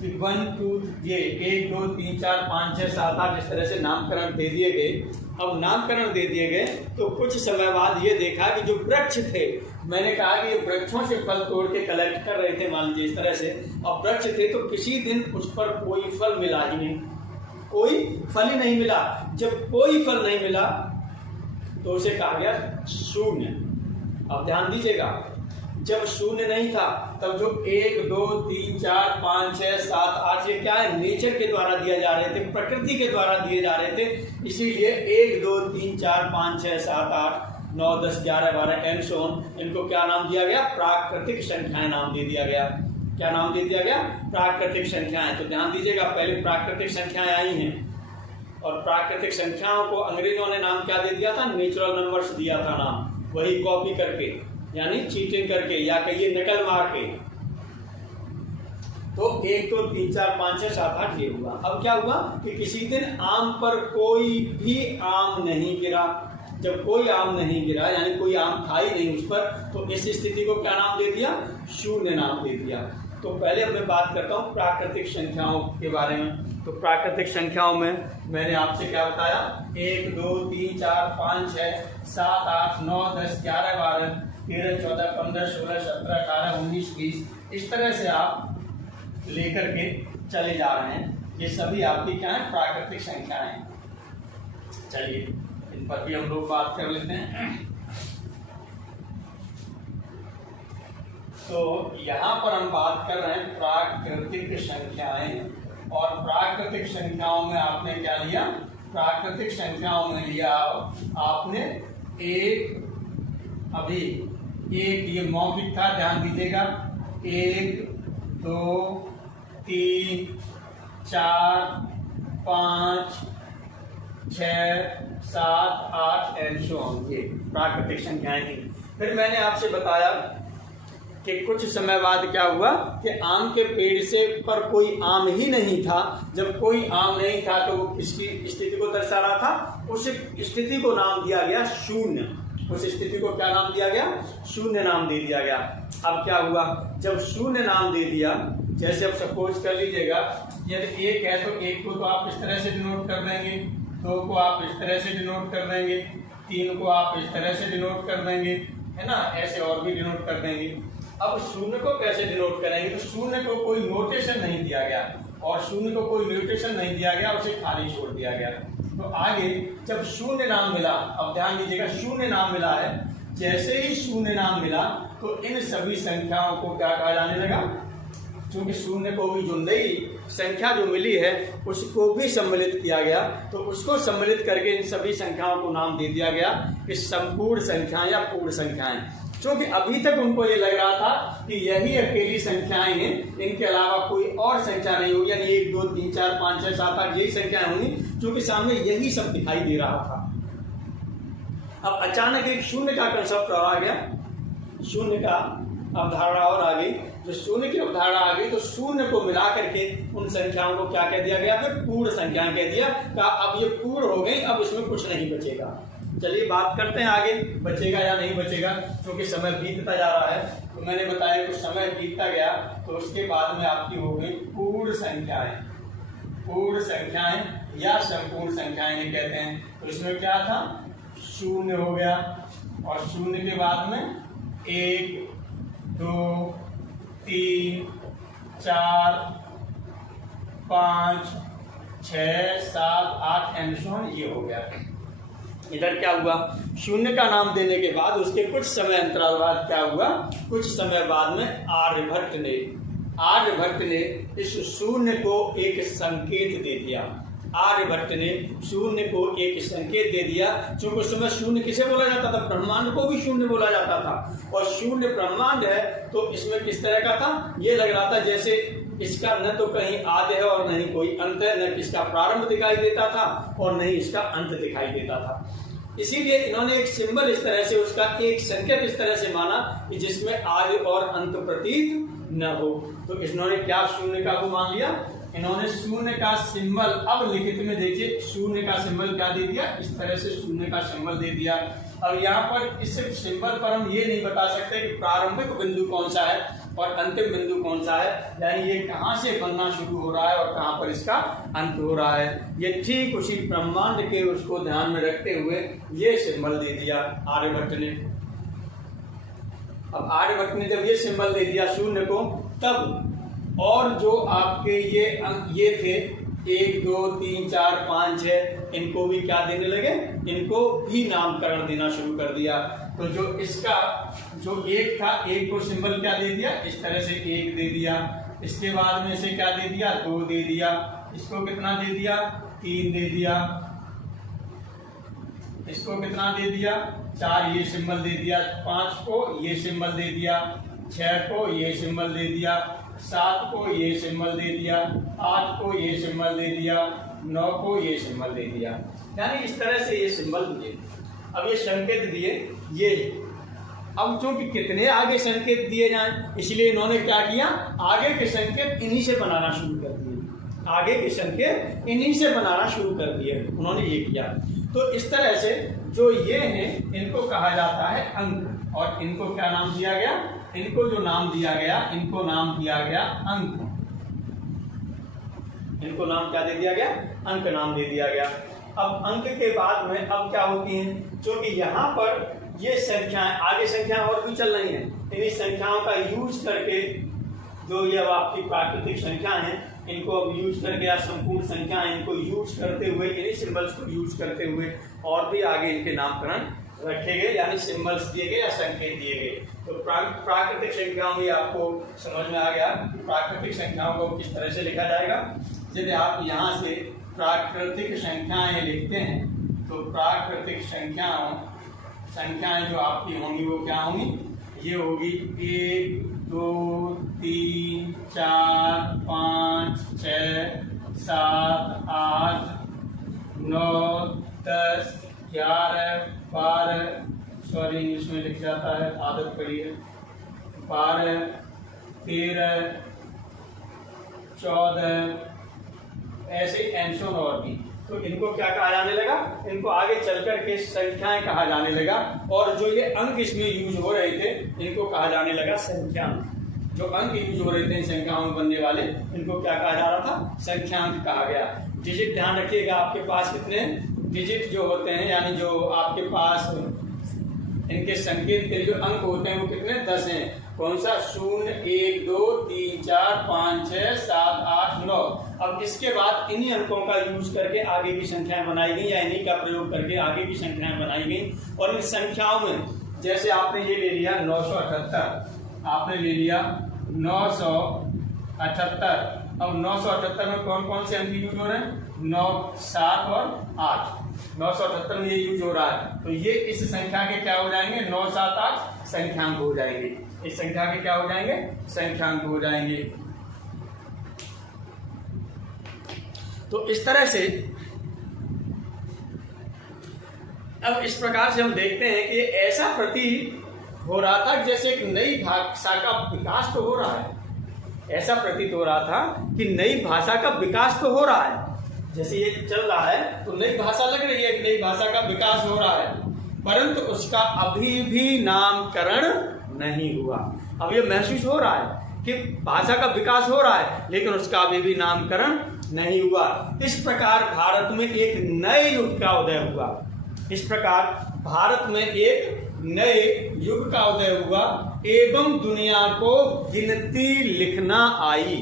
कि 1 2 ये 1 2 3 4 5 6 7 8 इस तरह से नामकरण दे दिए गए। अब नामकरण दे दिए गए तो कुछ समय बाद ये देखा कि जो वृक्ष थे, मैंने कहा कि ये वृक्षों से फल तोड़ के कलेक्ट कर रहे थे, मान लीजिए इस तरह से, अब वृक्ष थे तो किसी दिन उस पर कोई फल मिला ही नहीं, कोई फल ही नहीं मिला। जब कोई फल नहीं मिला तो उसे कहा गया शून्य। अब ध्यान दीजिएगा, जब शून्य नहीं था तब जो 1 2 3 4 5 6 7 8 ये क्या है, नेचर के द्वारा दिए जा रहे थे, प्रकृति के द्वारा दिए जा रहे थे। इसीलिए 1 2 3 4 5 6 7 8 9 10 11 12 एंड सो ऑन, इनको क्या नाम दिया गया, प्राकृतिक संख्याएं नाम दे दिया गया। क्या नाम दे दिया गया, प्राकृतिक संख्याएं। तो ध्यान दीजिएगा, पहले प्राकृतिक संख्याएं आई हैं और प्राकृतिक संख्याओं को अंग्रेजों ने नाम क्या दे दिया था, नेचुरल नंबर्स दिया था नाम, वही कॉपी करके, यानी चीटिंग करके या कहिए नकल मार के। तो 1 2 3 4 5 6 7 8 ये हुआ। अब क्या हुआ कि किसी दिन आम पर कोई भी आम नहीं गिरा। जब कोई आम नहीं गिरा यानी कोई आम था ही नहीं उस पर, तो इस स्थिति को क्या नाम दे दिया? शून्य नाम दे दिया। तो पहले अब मैं बात करता हूँ प्राकृतिक संख्याओं के बारे में। तो प्राकृतिक संख्याओं में मैंने आपसे क्या बताया? 1 2 3 4 5 6 7 8 9 10 11 12 13 14 15 16 17 18 19 20 इस तरह से आप लेकर के चले जा रहे हैं। ये सभी आपकी क्या है? प्राकृतिक संख्याएं। चलिए इन पर भी हम लोग बात कर लेते हैं। तो यहाँ पर हम बात कर रहे हैं प्राकृतिक संख्याएं, और प्राकृतिक संख्याओं में आपने क्या लिया? प्राकृतिक संख्याओं में लिया आपने एक, अभी एक ये मौखिक था, ध्यान दीजिएगा। 1 2 3 4 5 6 7 8 एंड सो ऑन, ये प्राकृतिक संख्याएं थी। फिर मैंने आपसे बताया कि कुछ समय बाद क्या हुआ कि आम के पेड़ से पर कोई आम ही नहीं था। जब कोई आम नहीं था तो इसकी स्थिति को दर्शा रहा था। उस स्थिति को नाम दिया गया शून्य। उस स्थिति को क्या नाम दिया गया? शून्य नाम दे दिया गया। अब क्या हुआ? जब शून्य नाम दे दिया, जैसे अब सपोज कर लीजिएगा, यदि 1 है तो 1 को तो आप इस तरह से डिनोट कर देंगे, 2 को आप इस तरह से डिनोट कर देंगे, 3 को आप इस तरह से डिनोट कर देंगे, है ना, ऐसे और भी डिनोट कर देंगे। अब शून्य को कैसे डिनोट करेंगे? तो शून्य को कोई नोटेशन नहीं दिया गया, और शून्य को कोई नोटेशन नहीं दिया गया, उसे खाली छोड़ दिया गया। तो आगे जब शून्य नाम मिला, अब ध्यान दीजिएगा, शून्य नाम मिला है, जैसे ही शून्य नाम मिला तो इन सभी संख्याओं को क्या कहा जाने लगा? क्योंकि शून्य को भी जो नई संख्या जो मिली है उसको भी सम्मिलित किया गया, तो उसको सम्मिलित करके इन सभी संख्याओं को नाम दे दिया गया कि संपूर्ण संख्याएं या पूर्ण संख्याएं। क्योंकि अभी तक उनको ये लग रहा था कि यही अकेली संख्याएं हैं, इनके अलावा कोई और संख्या नहीं होगी, यानी 1 2 3 4 5 6 7 8 यही संख्याएं होंगी, क्योंकि सामने यही सब दिखाई दे रहा था। अब अचानक एक शून्य का कंसेप्ट और आ गया, शून्य का अवधारणा और आ गई। जो शून्य की अवधारणा आ गई तो शून्य को मिला करके उन संख्याओं को क्या कह दिया गया? फिर पूर्ण संख्याएं कह दिया। अब ये पूर्ण हो गई, अब इसमें कुछ नहीं बचेगा। चलिए बात करते हैं आगे, बचेगा या नहीं बचेगा, क्योंकि समय बीतता जा रहा है। तो मैंने बताया कि समय बीतता गया तो उसके बाद में आपकी हो गई पूर्ण संख्याएं। पूर्ण संख्याएं या संपूर्ण संख्याएं ये कहते हैं। तो इसमें क्या था? शून्य हो गया, और शून्य के बाद में 1 2 3 4 5 6 7 8 एंड सो ऑन, ये हो गया। इधर क्या हुआ? शून्य का नाम देने के बाद उसके कुछ समय अंतराल बाद क्या हुआ? कुछ समय बाद में आर्यभट्ट ने इस शून्य को एक संकेत दे दिया। आर्यभट्ट ने शून्य को एक संकेत दे दिया, क्योंकि उस समय शून्य किसे बोला जाता था? ब्रह्मांड को भी शून्य बोला जाता था। और शून्य ब्रह्मांड है तो इसमें किस तरह का था? ये लग रहा था जैसे इसका न तो कहीं आदि है और न ही कोई अंत है, न इसका प्रारंभ दिखाई देता था और न ही इसका अंत दिखाई देता था। इसीलिए इन्होंने एक सिंबल इस तरह से, उसका एक संकेत इस तरह से माना कि जिसमें आदि और अंत प्रतीत न हो। तो इन्होंने क्या शून्य का को मान लिया? इन्होंने शून्य का सिंबल, अब लिखित में देखिए, शून्य का सिंबल क्या दे दिया? इस तरह से शून्य का सिंबल दे दिया। अब यहाँ पर इस सिंबल पर हम ये नहीं बता सकते कि प्रारंभिक बिंदु कौन सा है और अंतिम बिंदु कौन सा है, यानी ये कहाँ से बनना शुरू हो रहा है और कहाँ पर इसका अंत हो रहा है। ये ठीक उसी ब्रह्मांड के उसको ध्यान में रखते हुए ये सिंबल दे दिया आर्यभट्ट ने। अब आर्यभट्ट ने जब ये सिंबल दे दिया शून्य को, तब और जो आपके ये थे 1 2 3 4 5 6, इनको भी क्या देने लगे? इनको भी नामकरण देना शुरू कर दिया। तो जो इसका जो 1 था, 1 को सिंबल क्या दे दिया? इस तरह से 1 दे दिया। इसके बाद में इसे क्या दे दिया? 2 दे दिया। इसको कितना दे दिया? 3 दे दिया। इसको कितना दे दिया? 4 ये सिंबल दे दिया। 5 को ये सिंबल दे दिया। 6 को ये सिंबल दे दिया। 7 को ये सिंबल दे दिया। 8 को ये सिंबल दे दिया। 9 को ये सिंबल दे दिया। यानी इस तरह से ये सिंबल दिए। अब ये संकेत दिए, ये अब चूंकि कितने आगे संकेत दिए जाएं, इसलिए इन्होंने क्या किया, आगे के संकेत इन्हीं से बनाना शुरू कर दिए, आगे के संकेत इन्हीं से बनाना शुरू कर दिए, उन्होंने ये किया। तो इस तरह से जो ये हैं इनको कहा जाता है अंक, और इनको क्या नाम दिया गया, इनको जो नाम दिया गया, इनको नाम दिया गया अंक, इनको नाम क्या दे दिया गया, अंक नाम दे दिया गया। अब अंक के बाद में अब क्या होती हैं, क्योंकि यहाँ पर ये संख्याएं, आगे संख्याएं और भी चल रही हैं, इन्हीं संख्याओं का यूज करके जो ये अब आपकी प्राकृतिक संख्या हैं, इनको अब यूज करके या संपूर्ण संख्या इनको यूज करते हुए, इन्हीं सिंबल्स को यूज करते हुए और भी आगे इनके नामकरण रखे गए, यानी सिंबल्स दिए गए या संकेत दिए गए। तो प्राकृतिक संख्याओं में आपको समझ में आ गया प्राकृतिक संख्याओं को किस तरह से लिखा जाएगा। यदि आप यहाँ से प्राकृतिक संख्याएं लिखते हैं तो प्राकृतिक संख्याएं जो आपकी होंगी वो क्या होंगी, ये होगी 1 2 3 4 5 6 7 8 9 10 11 12, सॉरी इंग्लिश में लिख जाता है, आदत पड़ी है, 12 13 14, ऐसे एंड और भी। तो इनको क्या कहा जाने लगा, इनको आगे चलकर के संख्याएं कहा जाने लगा, और जो ये अंक इसमें यूज हो रहे थे इनको कहा जाने लगा संख्यांक। जो अंक यूज हो रहे थे संख्याओं में बनने वाले, इनको क्या कहा जा रहा था, संख्यांक कहा गया। डिजिट ध्यान रखिएगा, आपके पास कितने डिजिट जो होते हैं, यानी जो आपके पास इनके संकेत के लिए जो अंक होते हैं वो कितने, 10 हैं। कौन सा, 0 1 2 3 4 5 6 7 8 9। अब इसके बाद इन्हीं अंकों का यूज करके आगे की संख्याएं बनाई गई, या इन्हीं का प्रयोग करके आगे की संख्याएं बनाई गई। और इन संख्याओं में जैसे आपने ये ले लिया 978, आपने ले लिया 978। अब 978 में कौन कौन से अंक यूज हो रहे हैं, 9 7 और 8। 978 में ये यूज हो रहा है, तो ये इस संख्या के क्या हो जाएंगे, 9 7 8 संख्यांक हो जाएंगे। इस संख्या के क्या हो जाएंगे, संख्यांक हो जाएंगे। तो इस तरह से अब इस प्रकार से हम देखते हैं कि ऐसा प्रतीत हो रहा था जैसे एक नई भाषा का विकास तो हो रहा है, ऐसा प्रतीत हो रहा था कि नई भाषा का विकास तो हो रहा है। जैसे ये चल रहा है तो नई भाषा लग रही है कि नई भाषा का विकास हो रहा है, परंतु उसका अभी भी नामकरण नहीं हुआ। अब ये महसूस हो रहा है कि भाषा का विकास हो रहा है, लेकिन उसका अभी भी नामकरण नहीं हुआ। इस प्रकार भारत में एक नए युग का उदय हुआ। इस प्रकार भारत में एक नए युग का उदय हुआ एवं दुनिया को गिनती लिखना आई।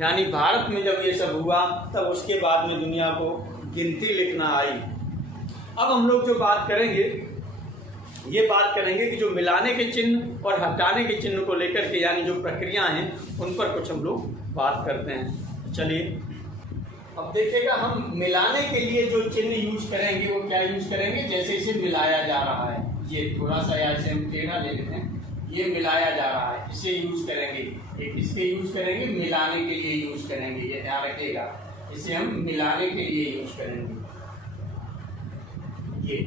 यानी भारत में जब ये सब हुआ तब उसके बाद में दुनिया को गिनती लिखना आई। अब हम लोग जो बात करेंगे, ये बात करेंगे कि जो मिलाने के चिन्ह और हटाने के चिन्ह को लेकर के, यानी जो प्रक्रिया हैं उन पर कुछ हम लोग बात करते हैं। चलिए अब देखिएगा, हम मिलाने के लिए जो चिन्ह यूज करेंगे वो क्या यूज करेंगे, जैसे इसे मिलाया जा रहा है, ये थोड़ा सा ऐसे हम टेढ़ा ले लेते हैं, ये मिलाया जा रहा है, इसे यूज करेंगे। एक इसके यूज करेंगे, मिलाने के लिए यूज करेंगे, ये ध्यान रखिएगा, इसे हम मिलाने के लिए यूज करेंगे ये।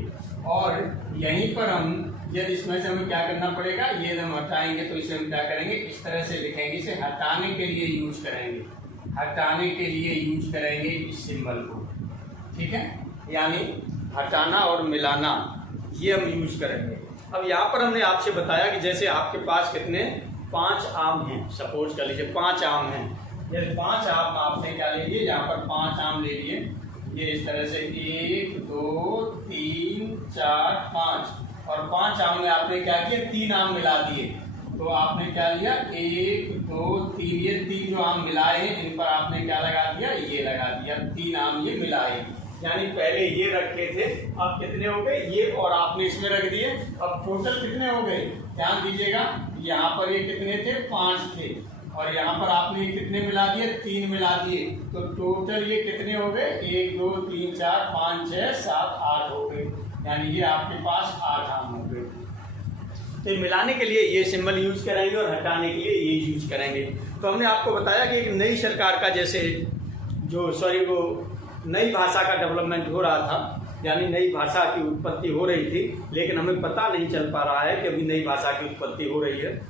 और यहीं पर हम यदि इसमें से हमें क्या करना पड़ेगा, ये हम हटाएंगे तो इसे हम क्या करेंगे, इस तरह से लिखेंगे, इसे हटाने के लिए यूज करेंगे, हटाने के लिए यूज करेंगे इस सिंबल को, ठीक है। यानी हटाना और मिलाना ये हम यूज करेंगे। अब यहाँ पर हमने आपसे बताया कि जैसे आपके पास कितने 5 आम हैं, सपोज कर लीजिए 5 आम हैं। जैसे 5 आम आपने क्या ले लिए, यहाँ पर 5 आम ले लिए, ये इस तरह से 1 2 3 4 5, और 5 आम में आपने क्या किया, 3 आम मिला दिए। तो आपने क्या लिया, 1 2 3, ये 3 जो आम मिलाए हैं इन पर आपने क्या लगा दिया, ये लगा दिया, 3 आम ये मिलाए। यानी पहले ये रखे थे, अब कितने हो गए, ये और आपने इसमें रख दिए, अब टोटल कितने हो गए, ध्यान दीजिएगा, यहाँ पर ये कितने थे, 5 थे, और यहाँ पर आपने कितने मिला दिए, 3 मिला दिए, तो टोटल ये कितने हो गए, 1 2 3 4 5 6 7 8 हो गए। यानी ये आपके पास 8 आम हो गए। तो मिलाने के लिए ये सिंबल यूज करेंगे और हटाने के लिए ये यूज करेंगे। तो हमने आपको बताया कि एक नई सरकार का जैसे वो नई भाषा का डेवलपमेंट हो रहा था, यानी नई भाषा की उत्पत्ति हो रही थी, लेकिन हमें पता नहीं चल पा रहा है कि अभी नई भाषा की उत्पत्ति हो रही है,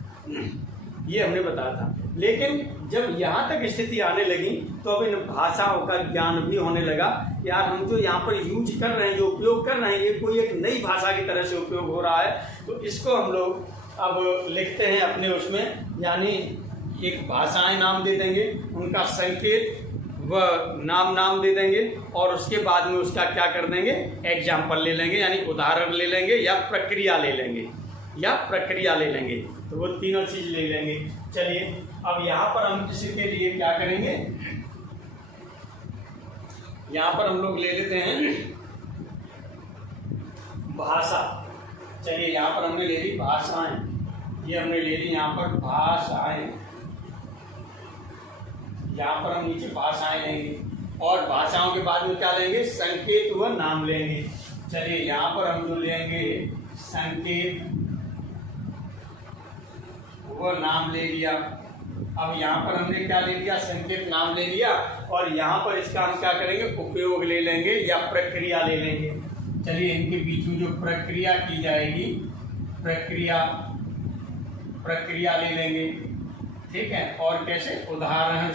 ये हमने बताया था। लेकिन जब यहाँ तक स्थिति आने लगी तो अब इन भाषाओं का ज्ञान भी होने लगा। यार हम जो यहाँ पर यूज कर रहे हैं, जो उपयोग कर रहे हैं, ये कोई एक नई भाषा की तरह से उपयोग हो रहा है, तो इसको हम लोग अब लिखते हैं अपने उसमें, यानी एक भाषाएं नाम दे देंगे, उनका संकेत व नाम दे देंगे, और उसके बाद में उसका क्या कर देंगे, एग्जाम्पल ले लेंगे, यानी उदाहरण ले लेंगे या प्रक्रिया ले लेंगे, तो वो तीनों चीज ले लेंगे। चलिए अब यहाँ पर हम किसी के लिए क्या करेंगे, यहाँ पर हम लोग ले लेते हैं भाषा। चलिए यहाँ पर हमने ले ली भाषाएं, ये हमने ले ली यहाँ पर भाषाएं, यहाँ पर हम नीचे भाषाएं लेंगे, और भाषाओं के बाद में क्या लेंगे, संकेत व नाम लेंगे। चलिए यहाँ पर हम जो लेंगे संकेत वो नाम ले लिया। अब यहाँ पर हमने क्या ले लिया, संकेत नाम ले लिया, और यहाँ पर इसका हम क्या करेंगे, उपयोग ले लेंगे या प्रक्रिया ले लेंगे। चलिए इनके बीच में जो प्रक्रिया की जाएगी, प्रक्रिया ले लेंगे, ठीक है। और कैसे, उदाहरण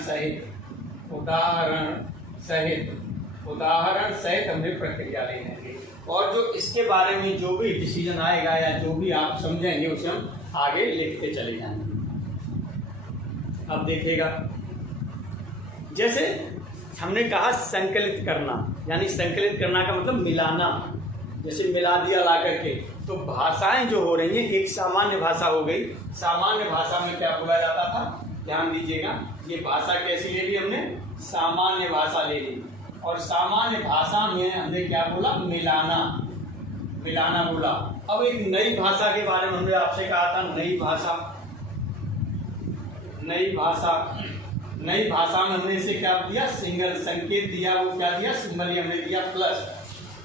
सहित हमने प्रक्रिया ले लेंगे, और जो इसके बारे में जो भी डिसीजन आएगा या जो भी आप समझेंगे उसे हम आगे लिखते चले जाएंगे। अब देखिएगा, जैसे हमने कहा संकलित करना, यानी संकलित करना का मतलब मिलाना, जैसे मिला दिया ला करके, तो भाषाएं जो हो रही हैं एक सामान्य भाषा हो गई। सामान्य भाषा में क्या बोला जाता था, ध्यान दीजिएगा, ये भाषा कैसी ले ली हमने, सामान्य भाषा ले ली, और सामान्य भाषा में हमने क्या बोला, मिलाना बोला। अब एक नई भाषा के बारे में हमने आपसे कहा था, नई भाषा में हमने इसे क्या दिया, सिंगल संकेत दिया, वो क्या दिया, सिंबल ही हमने दिया प्लस,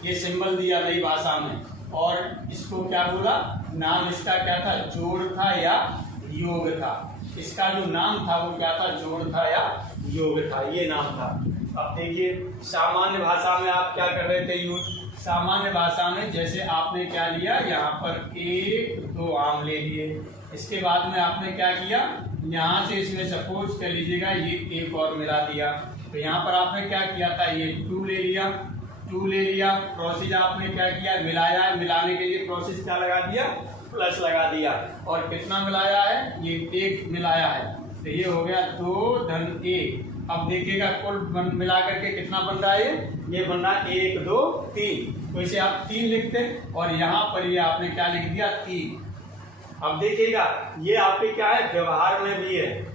ये सिंबल दिया नई भाषा में, और इसको क्या बोला, नाम इसका क्या था, जोड़ था या योग था। इसका जो नाम था वो क्या था, जोड़ था या योग था, ये नाम था। अब देखिए सामान्य भाषा में आप क्या कर रहे थे यूज, सामान्य भाषा में जैसे आपने क्या लिया, यहाँ पर 1-2 आम ले लिए, इसके बाद में आपने क्या किया, यहाँ से इसमें सपोज कर लीजिएगा ये एक और मिला दिया, तो यहाँ पर आपने क्या किया था, ये 2 ले लिया, प्रोसेस आपने क्या किया, मिलाया, मिलाने के लिए प्रोसेस क्या लगा दिया, प्लस लगा दिया, और कितना मिलाया है, ये 1 मिलाया है, तो ये हो गया 2 धन 1। अब देखिएगा कुल मिला करके कितना बन रहा है, ये बन रहा है 1 2 3, तो इसे आप 3 लिखते हैं, और यहाँ पर ये आपने क्या लिख दिया, 3। अब देखिएगा ये आपके क्या है, व्यवहार में भी है,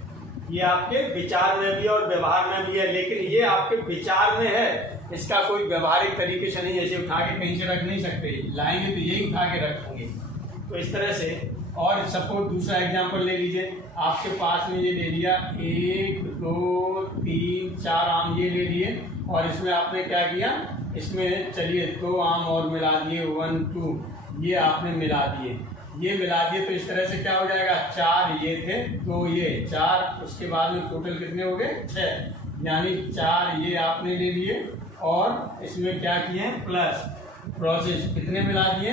ये आपके विचार में भी और व्यवहार में भी है, लेकिन ये आपके विचार में है, इसका कोई व्यवहारिक तरीके से नहीं, जैसे उठा के कहीं से रख नहीं सकते, लाएंगे तो यही उठा के रखेंगे, तो इस तरह से। और सपोज दूसरा एग्जांपल ले लीजिए, आपके पास में ये ले लिया 1 2 3 4 आम ये ले लिए, और इसमें आपने क्या किया, इसमें चलिए 2 आम और मिला दिए, 1 2 ये आपने मिला दिए, तो इस तरह से क्या हो जाएगा, 4 ये थे, 2 ये 4, उसके बाद में टोटल कितने हो गए, 6, यानी 4 ये आपने ले लिए, और इसमें क्या किए, प्लस प्रोसेस कितने मिला दिए,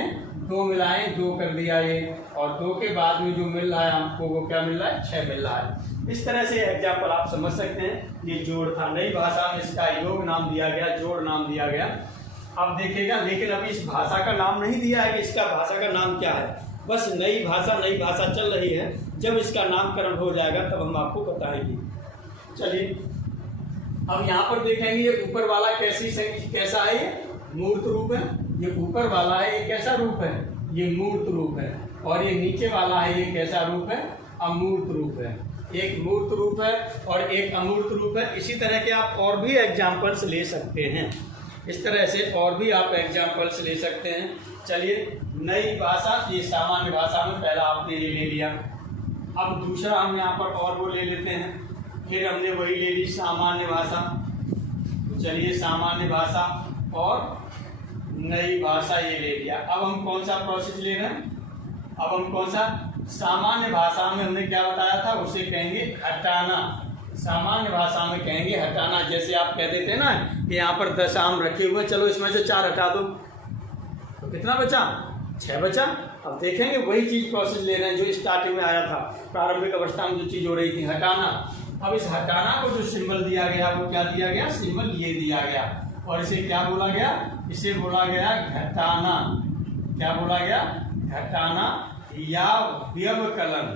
2 मिलाए, 2 कर दिया ये, और 2 के बाद में जो मिल रहा है हमको वो क्या मिल रहा है, 6 मिल रहा है। इस तरह से एग्जाम्पल आप समझ सकते हैं। ये जोड़ था, नई भाषा में इसका योग नाम दिया गया, जोड़ नाम दिया गया। अब देखिएगा, लेकिन अभी इस भाषा का नाम नहीं दिया है कि इसका भाषा का नाम क्या है, बस नई भाषा चल रही है। जब इसका नामकरण हो जाएगा तब हम आपको बताएंगे। चलिए अब यहाँ पर देखेंगे, ये ऊपर वाला कैसा है, ये मूर्त रूप है, ये ऊपर वाला है ये कैसा रूप है, ये मूर्त रूप है, और ये नीचे वाला है ये कैसा रूप है, अमूर्त रूप है। एक मूर्त रूप है और एक अमूर्त रूप है। इसी तरह के आप और भी एग्जाम्पल्स ले सकते हैं, इस तरह से और भी आप एग्जाम्पल्स ले सकते हैं। चलिए नई भाषा, ये सामान्य भाषा में पहला आपने ये ले लिया। अब दूसरा हम यहाँ पर और वो ले लेते हैं, फिर हमने वही ले ली सामान्य भाषा। चलिए सामान्य भाषा और नई भाषा ये ले लिया। अब हम कौन सा प्रोसेस ले रहे हैं, अब हम कौन सा, सामान्य भाषा में हमने क्या बताया था, उसे कहेंगे हटाना। सामान्य भाषा में कहेंगे हटाना। जैसे आप कह देते हैं ना कि यहाँ पर 10 आम रखे हुए, चलो इसमें से 4 हटा दो, तो कितना बचा, 6 बचा। अब देखेंगे वही चीज प्रोसेस ले रहे हैं जो स्टार्टिंग में आया था, प्रारंभिक अवस्था में जो चीज हो रही थी, हटाना। अब इस हटाना को जो सिंबल दिया गया वो क्या दिया गया, सिंबल ये दिया गया, और इसे क्या बोला गया, इसे बोला गया घटाना। क्या बोला गया, घटाना या व्यवकलन,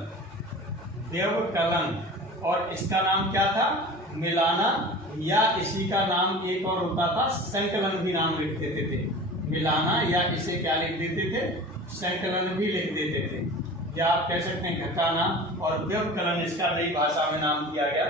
व्यवकलन। और इसका नाम क्या था, मिलाना, या इसी का नाम एक और होता था संकलन भी नाम लिख देते थे। मिलाना या इसे क्या लिख देते थे, संकलन भी लिख देते थे, या आप कह सकते हैं घटाना। और व्यवकलन इसका नई भाषा में नाम दिया गया,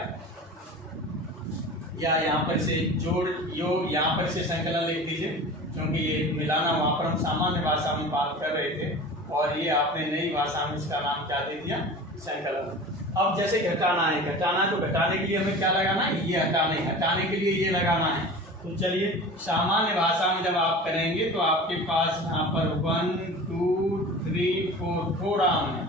या यहाँ पर से जोड़ योग, यहाँ पर से संकलन लिख दीजिए, क्योंकि ये मिलाना वहाँ पर हम सामान्य भाषा में बात कर रहे थे, और ये आपने नई भाषा में इसका नाम क्या दे दिया, संकलन। अब जैसे घटाना है, घटाना को घटाने के लिए हमें क्या लगाना है, ये हटाने, हटाने के लिए ये लगाना है। तो चलिए सामान्य भाषा में जब आप करेंगे तो आपके पास यहाँ पर 1 2 3 4 आम है,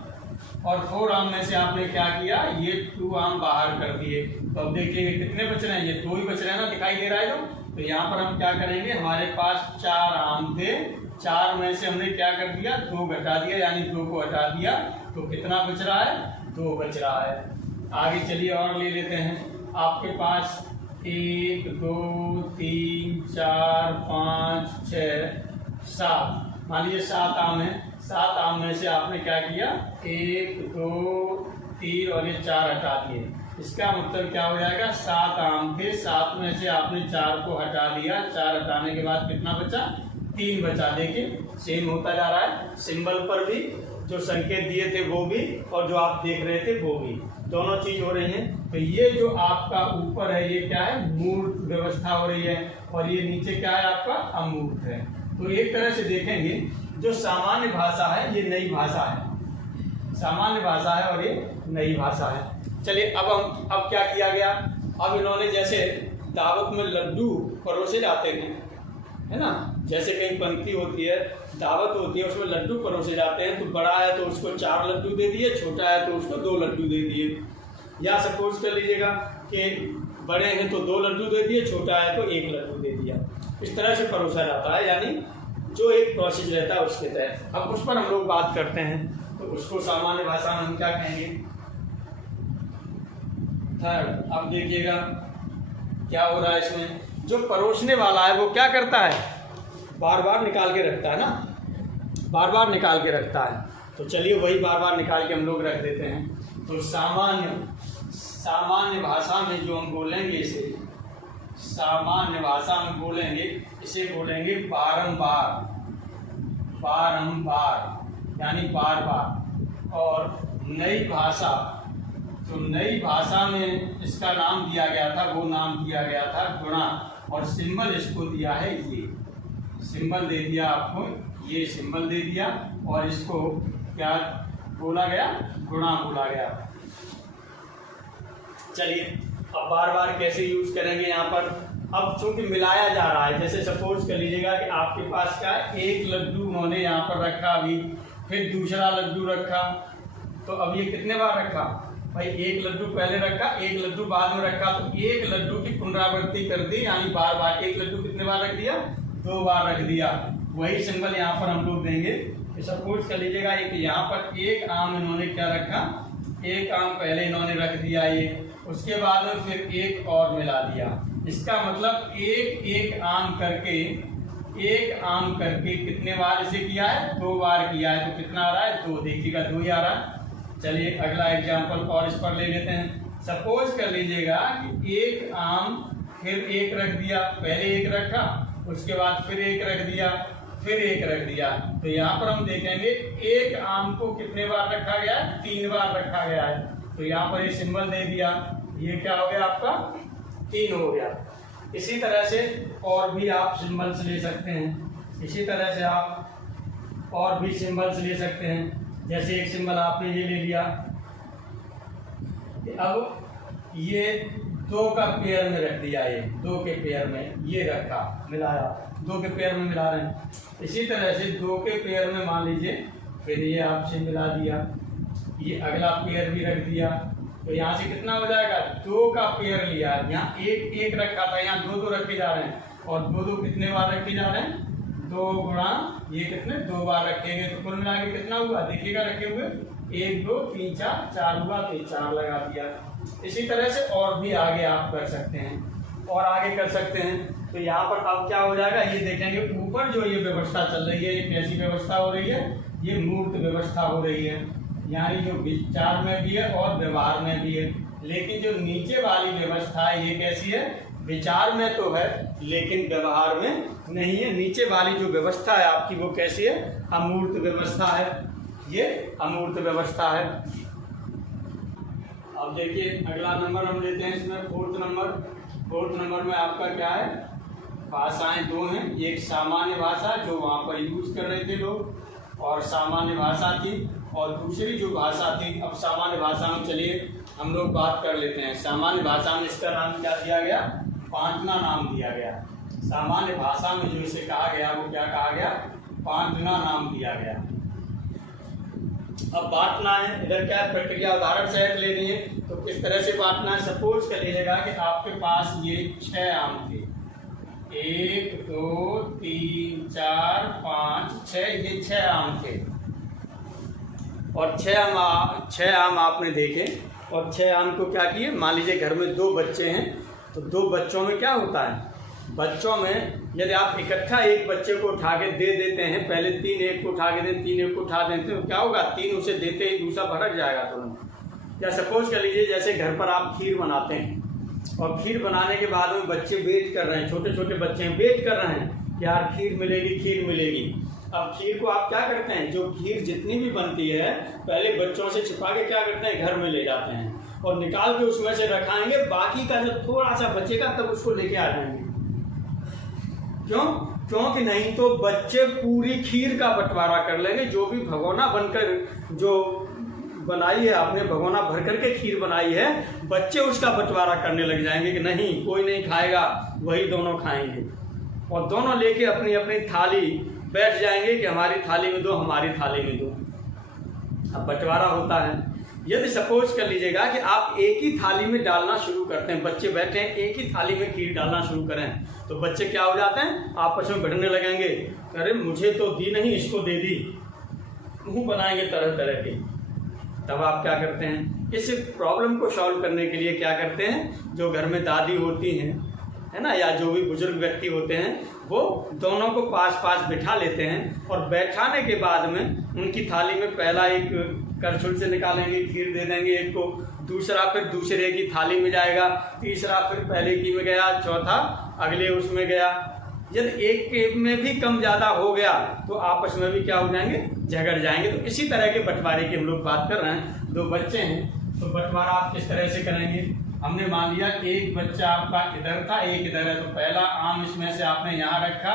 और 4 आम में से आपने क्या किया, ये 2 आम बाहर कर दिए। तो अब देखिए कितने बच रहे हैं, ये 2 ही बच रहे हैं ना, दिखाई दे रहा है जो। तो यहाँ पर हम क्या करेंगे, हमारे पास 4 आम थे, 4 में से हमने क्या कर दिया, 2 घटा दिया, यानी 2 को हटा दिया, तो कितना बच रहा है, 2 बच रहा है। आगे चलिए और ले लेते हैं, आपके पास 1 2 3 4 5 6 7, मान लीजिए 7 आम है। 7 आम में से आपने क्या किया, 1 2 3 और ये 4 हटा दिए। इसका मतलब क्या हो जाएगा, 7 आम थे, 7 में से आपने 4 को हटा दिया, 4 हटाने के बाद कितना बचा, 3 बचा। देखिए सेम होता जा रहा है, सिंबल पर भी जो संकेत दिए थे वो भी, और जो आप देख रहे थे वो भी, दोनों चीज हो रही हैं। तो ये जो आपका ऊपर है ये क्या है, मूर्त व्यवस्था हो रही है, और ये नीचे क्या है आपका, अमूर्त है। तो एक तरह से देखेंगे जो सामान्य भाषा है ये नई भाषा है, सामान्य भाषा है और ये नई भाषा है। चलिए अब क्या किया गया, अब इन्होंने जैसे दावत में लड्डू परोसे जाते हैं, है ना, जैसे कहीं पंक्ति होती है, दावत होती है, उसमें लड्डू परोसे जाते हैं, तो बड़ा है तो उसको 4 लड्डू दे दिए, छोटा है तो उसको 2 लड्डू दे दिए। या सपोज कर लीजिएगा कि बड़े हैं तो 2 लड्डू दे दिए, छोटा है तो 1 लड्डू दे दिया। इस तरह से परोसा जाता है, यानी जो एक प्रोसेस रहता है उसके तहत। अब उस पर हम लोग बात करते हैं, तो उसको सामान्य भाषा में हम क्या कहेंगे, थर्ड। अब देखिएगा क्या हो रहा है इसमें, जो परोसने वाला है वो क्या करता है, बार बार निकाल के रखता है ना, बार बार निकाल के रखता है। तो चलिए वही बार बार निकाल के हम लोग रख देते हैं। तो सामान्य भाषा में जो हम बोलेंगे, इसे सामान्य भाषा में बोलेंगे, इसे बोलेंगे बारंबार, बारंबार यानी बार बार। और नई भाषा, तो नई भाषा में इसका नाम दिया गया था, वो नाम दिया गया था गुणा, और सिंबल इसको दिया है, ये सिंबल दे दिया आपको, ये सिंबल दे दिया, और इसको क्या बोला गया, गुणा बोला गया। चलिए अब बार बार कैसे यूज करेंगे यहाँ पर, अब चूंकि मिलाया जा रहा है, जैसे सपोज कर लीजिएगा कि आपके पास क्या, 1 लड्डू उन्होंने यहाँ पर रखा, अभी फिर दूसरा लड्डू रखा, तो अब ये कितने बार रखा भाई, 1 लड्डू पहले रखा, 1 लड्डू बाद में रखा, तो 1 लड्डू की पुनरावृत्ति कर दी, यानी बार बार 1 लड्डू कितने बार रख दिया, 2 बार रख दिया। वही सिंबल यहाँ पर हम लोग देंगे। सपोज कर लीजिएगा एक यहाँ पर 1 आम इन्होंने क्या रखा, 1 आम पहले इन्होंने रख दिया, ये उसके बाद में फिर 1 और मिला दिया। इसका मतलब एक आम करके कितने बार इसे किया है, 2 बार किया है। तो कितना आ रहा है, 2, देखिएगा 2 ही आ रहा है। चलिए अगला एग्जाम्पल और इस पर ले लेते हैं। सपोज कर लीजिएगा कि 1 आम फिर 1 रख दिया, पहले 1 रखा, उसके बाद फिर 1 रख दिया, फिर 1 रख दिया। तो यहाँ पर हम देखेंगे 1 आम को कितने बार रखा गया है, 3 बार रखा गया है। तो यहाँ पर ये सिंबल दे दिया, ये क्या हो गया आपका, 3 हो गया। इसी तरह से और भी आप सिंबल्स ले सकते हैं, इसी तरह से आप और भी सिंबल्स ले सकते हैं। जैसे एक सिंबल आपने ये ले लिया, अब ये 2 का पेयर में रख दिया, ये 2 के पेयर में ये रखा, मिलाया, 2 के पेयर में मिला रहे हैं। इसी तरह से 2 के पेयर में मान लीजिए फिर ये आपसे मिला दिया, ये अगला पेयर भी रख दिया। तो यहाँ से कितना हो जाएगा, 2 का पेयर लिया, यहाँ 1 रखा था, यहाँ 2 रखे जा रहे हैं, और 2 कितने बार रखे जा रहे हैं, 2 गुणा ये कितने 2 बार रखेंगे तो कुल मिला के कितना हुआ देखिएगा, रखे हुए 1 2 3 4 4 हुआ तो 4 लगा दिया। इसी तरह से और भी आगे आप कर सकते हैं और आगे कर सकते हैं। तो यहाँ पर अब क्या हो जाएगा ये देखेंगे, ऊपर जो ये व्यवस्था चल रही है ये कैसी व्यवस्था हो रही है, ये मूर्त व्यवस्था हो रही है, यानी जो विचार में भी है और व्यवहार में भी है। लेकिन जो नीचे वाली व्यवस्था है ये कैसी है, विचार में तो है लेकिन व्यवहार में नहीं है। नीचे वाली जो व्यवस्था है आपकी वो कैसी है, अमूर्त व्यवस्था है, ये अमूर्त व्यवस्था है। अब देखिए अगला नंबर हम लेते हैं इसमें, फोर्थ नंबर में आपका क्या है, भाषाएं 2 हैं। एक सामान्य भाषा जो वहाँ पर यूज कर रहे थे लोग और सामान्य भाषा थी, और दूसरी जो भाषा थी, अब सामान्य भाषा में चलिए हम लोग बात कर लेते हैं। सामान्य भाषा में इसका नाम क्या दिया गया, पांचना नाम दिया गया। सामान्य भाषा में जो इसे कहा गया वो क्या कहा गया, पांचना नाम दिया गया। अब बांटना है, इधर क्या है प्रक्रिया उदाहरण सहित लेनी है। तो किस तरह से बांटना है, सपोज कर लीजिएगा कि आपके पास ये 6 आम थे, 1 2 3 4 5 6, ये 6 आम थे और 6 आम आपने देखे और 6 आम को क्या किए, मान लीजिए घर में 2 बच्चे हैं तो 2 बच्चों में क्या होता है, बच्चों में यदि आप इकट्ठा एक बच्चे को उठा के दे देते हैं, पहले 3 एक को उठा के दें, 3 एक को उठा देते हैं तो क्या होगा, 3 उसे देते ही दूसरा भटक जाएगा तुरंत। या सपोज कर लीजिए जैसे घर पर आप खीर बनाते हैं और खीर बनाने के बाद में बच्चे वेट कर रहे हैं, छोटे छोटे बच्चे वेट कर रहे हैं कि यार खीर मिलेगी खीर मिलेगी। अब खीर को आप क्या करते हैं, जो खीर जितनी भी बनती है पहले बच्चों से छिपा के क्या करते हैं, घर में ले जाते हैं और निकाल के उसमें से रखाएंगे, बाकी का जो थोड़ा सा बचेगा तब उसको लेके आ जाएंगे। क्यों, क्योंकि नहीं तो बच्चे पूरी खीर का बंटवारा कर लेंगे। जो भी भगोना बनकर जो बनाई है आपने, भगोना भर करके खीर बनाई है, बच्चे उसका बंटवारा करने लग जाएंगे कि नहीं कोई नहीं खाएगा, वही दोनों खाएंगे और दोनों लेके अपनी अपनी थाली बैठ जाएंगे कि हमारी थाली में दो, हमारी थाली में दो। अब बंटवारा होता है। यदि सपोज कर लीजिएगा कि आप एक ही थाली में डालना शुरू करते हैं, बच्चे बैठे हैं एक ही थाली में खीर डालना शुरू करें तो बच्चे क्या हो जाते हैं, आपस में भिड़ने लगेंगे, अरे मुझे तो दी नहीं इसको दे दी, मुंह बनाएंगे तरह तरह के। तब आप क्या करते हैं, इस प्रॉब्लम को सॉल्व करने के लिए क्या करते हैं, जो घर में दादी होती हैं है ना, या जो भी बुजुर्ग व्यक्ति होते हैं वो दोनों को पास पास बिठा लेते हैं और बैठाने के बाद में उनकी थाली में पहला एक करछुल से निकालेंगे, खीर दे देंगे एक को, दूसरा फिर दूसरे की थाली में जाएगा, तीसरा फिर पहले की में गया, चौथा अगले उसमें गया। यदि एक के में भी कम ज़्यादा हो गया तो आपस में भी क्या हो जाएंगे, झगड़ जाएंगे। तो इसी तरह के बंटवारे की हम लोग बात कर रहे हैं। 2 बच्चे हैं तो बंटवारा आप किस तरह से करेंगे, हमने मान लिया एक बच्चा आपका इधर था एक इधर है, तो पहला आम इसमें से आपने यहाँ रखा,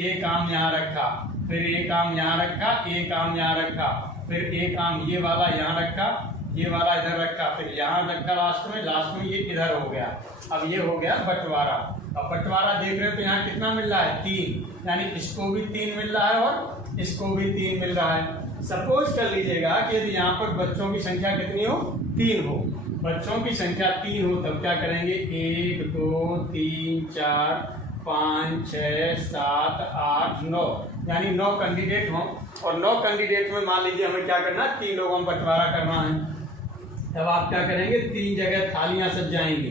एक आम यहाँ रखा, फिर एक आम यहाँ रखा, एक आम यहाँ रखा, फिर एक आम ये वाला यहाँ रखा, ये वाला इधर रखा, फिर यहाँ रखा लास्ट में ये इधर हो गया। अब ये हो गया बंटवारा। अब बंटवारा देख रहे हो तो यहाँ कितना मिल रहा है, 3, यानी इसको भी 3 मिल रहा है और इसको भी 3 मिल रहा है। सपोज कर लीजिएगा कि यदि यहाँ पर बच्चों की संख्या कितनी हो, 3 हो, बच्चों की संख्या 3 हो तब क्या करेंगे, 1 2 3 4 5 6 7 8 9, यानी 9 कैंडिडेट हों और 9 कैंडिडेट में मान लीजिए हमें क्या करना है, 3 लोगों में बंटवारा करना है। तब आप क्या करेंगे, 3 जगह थालियां सज जाएंगी,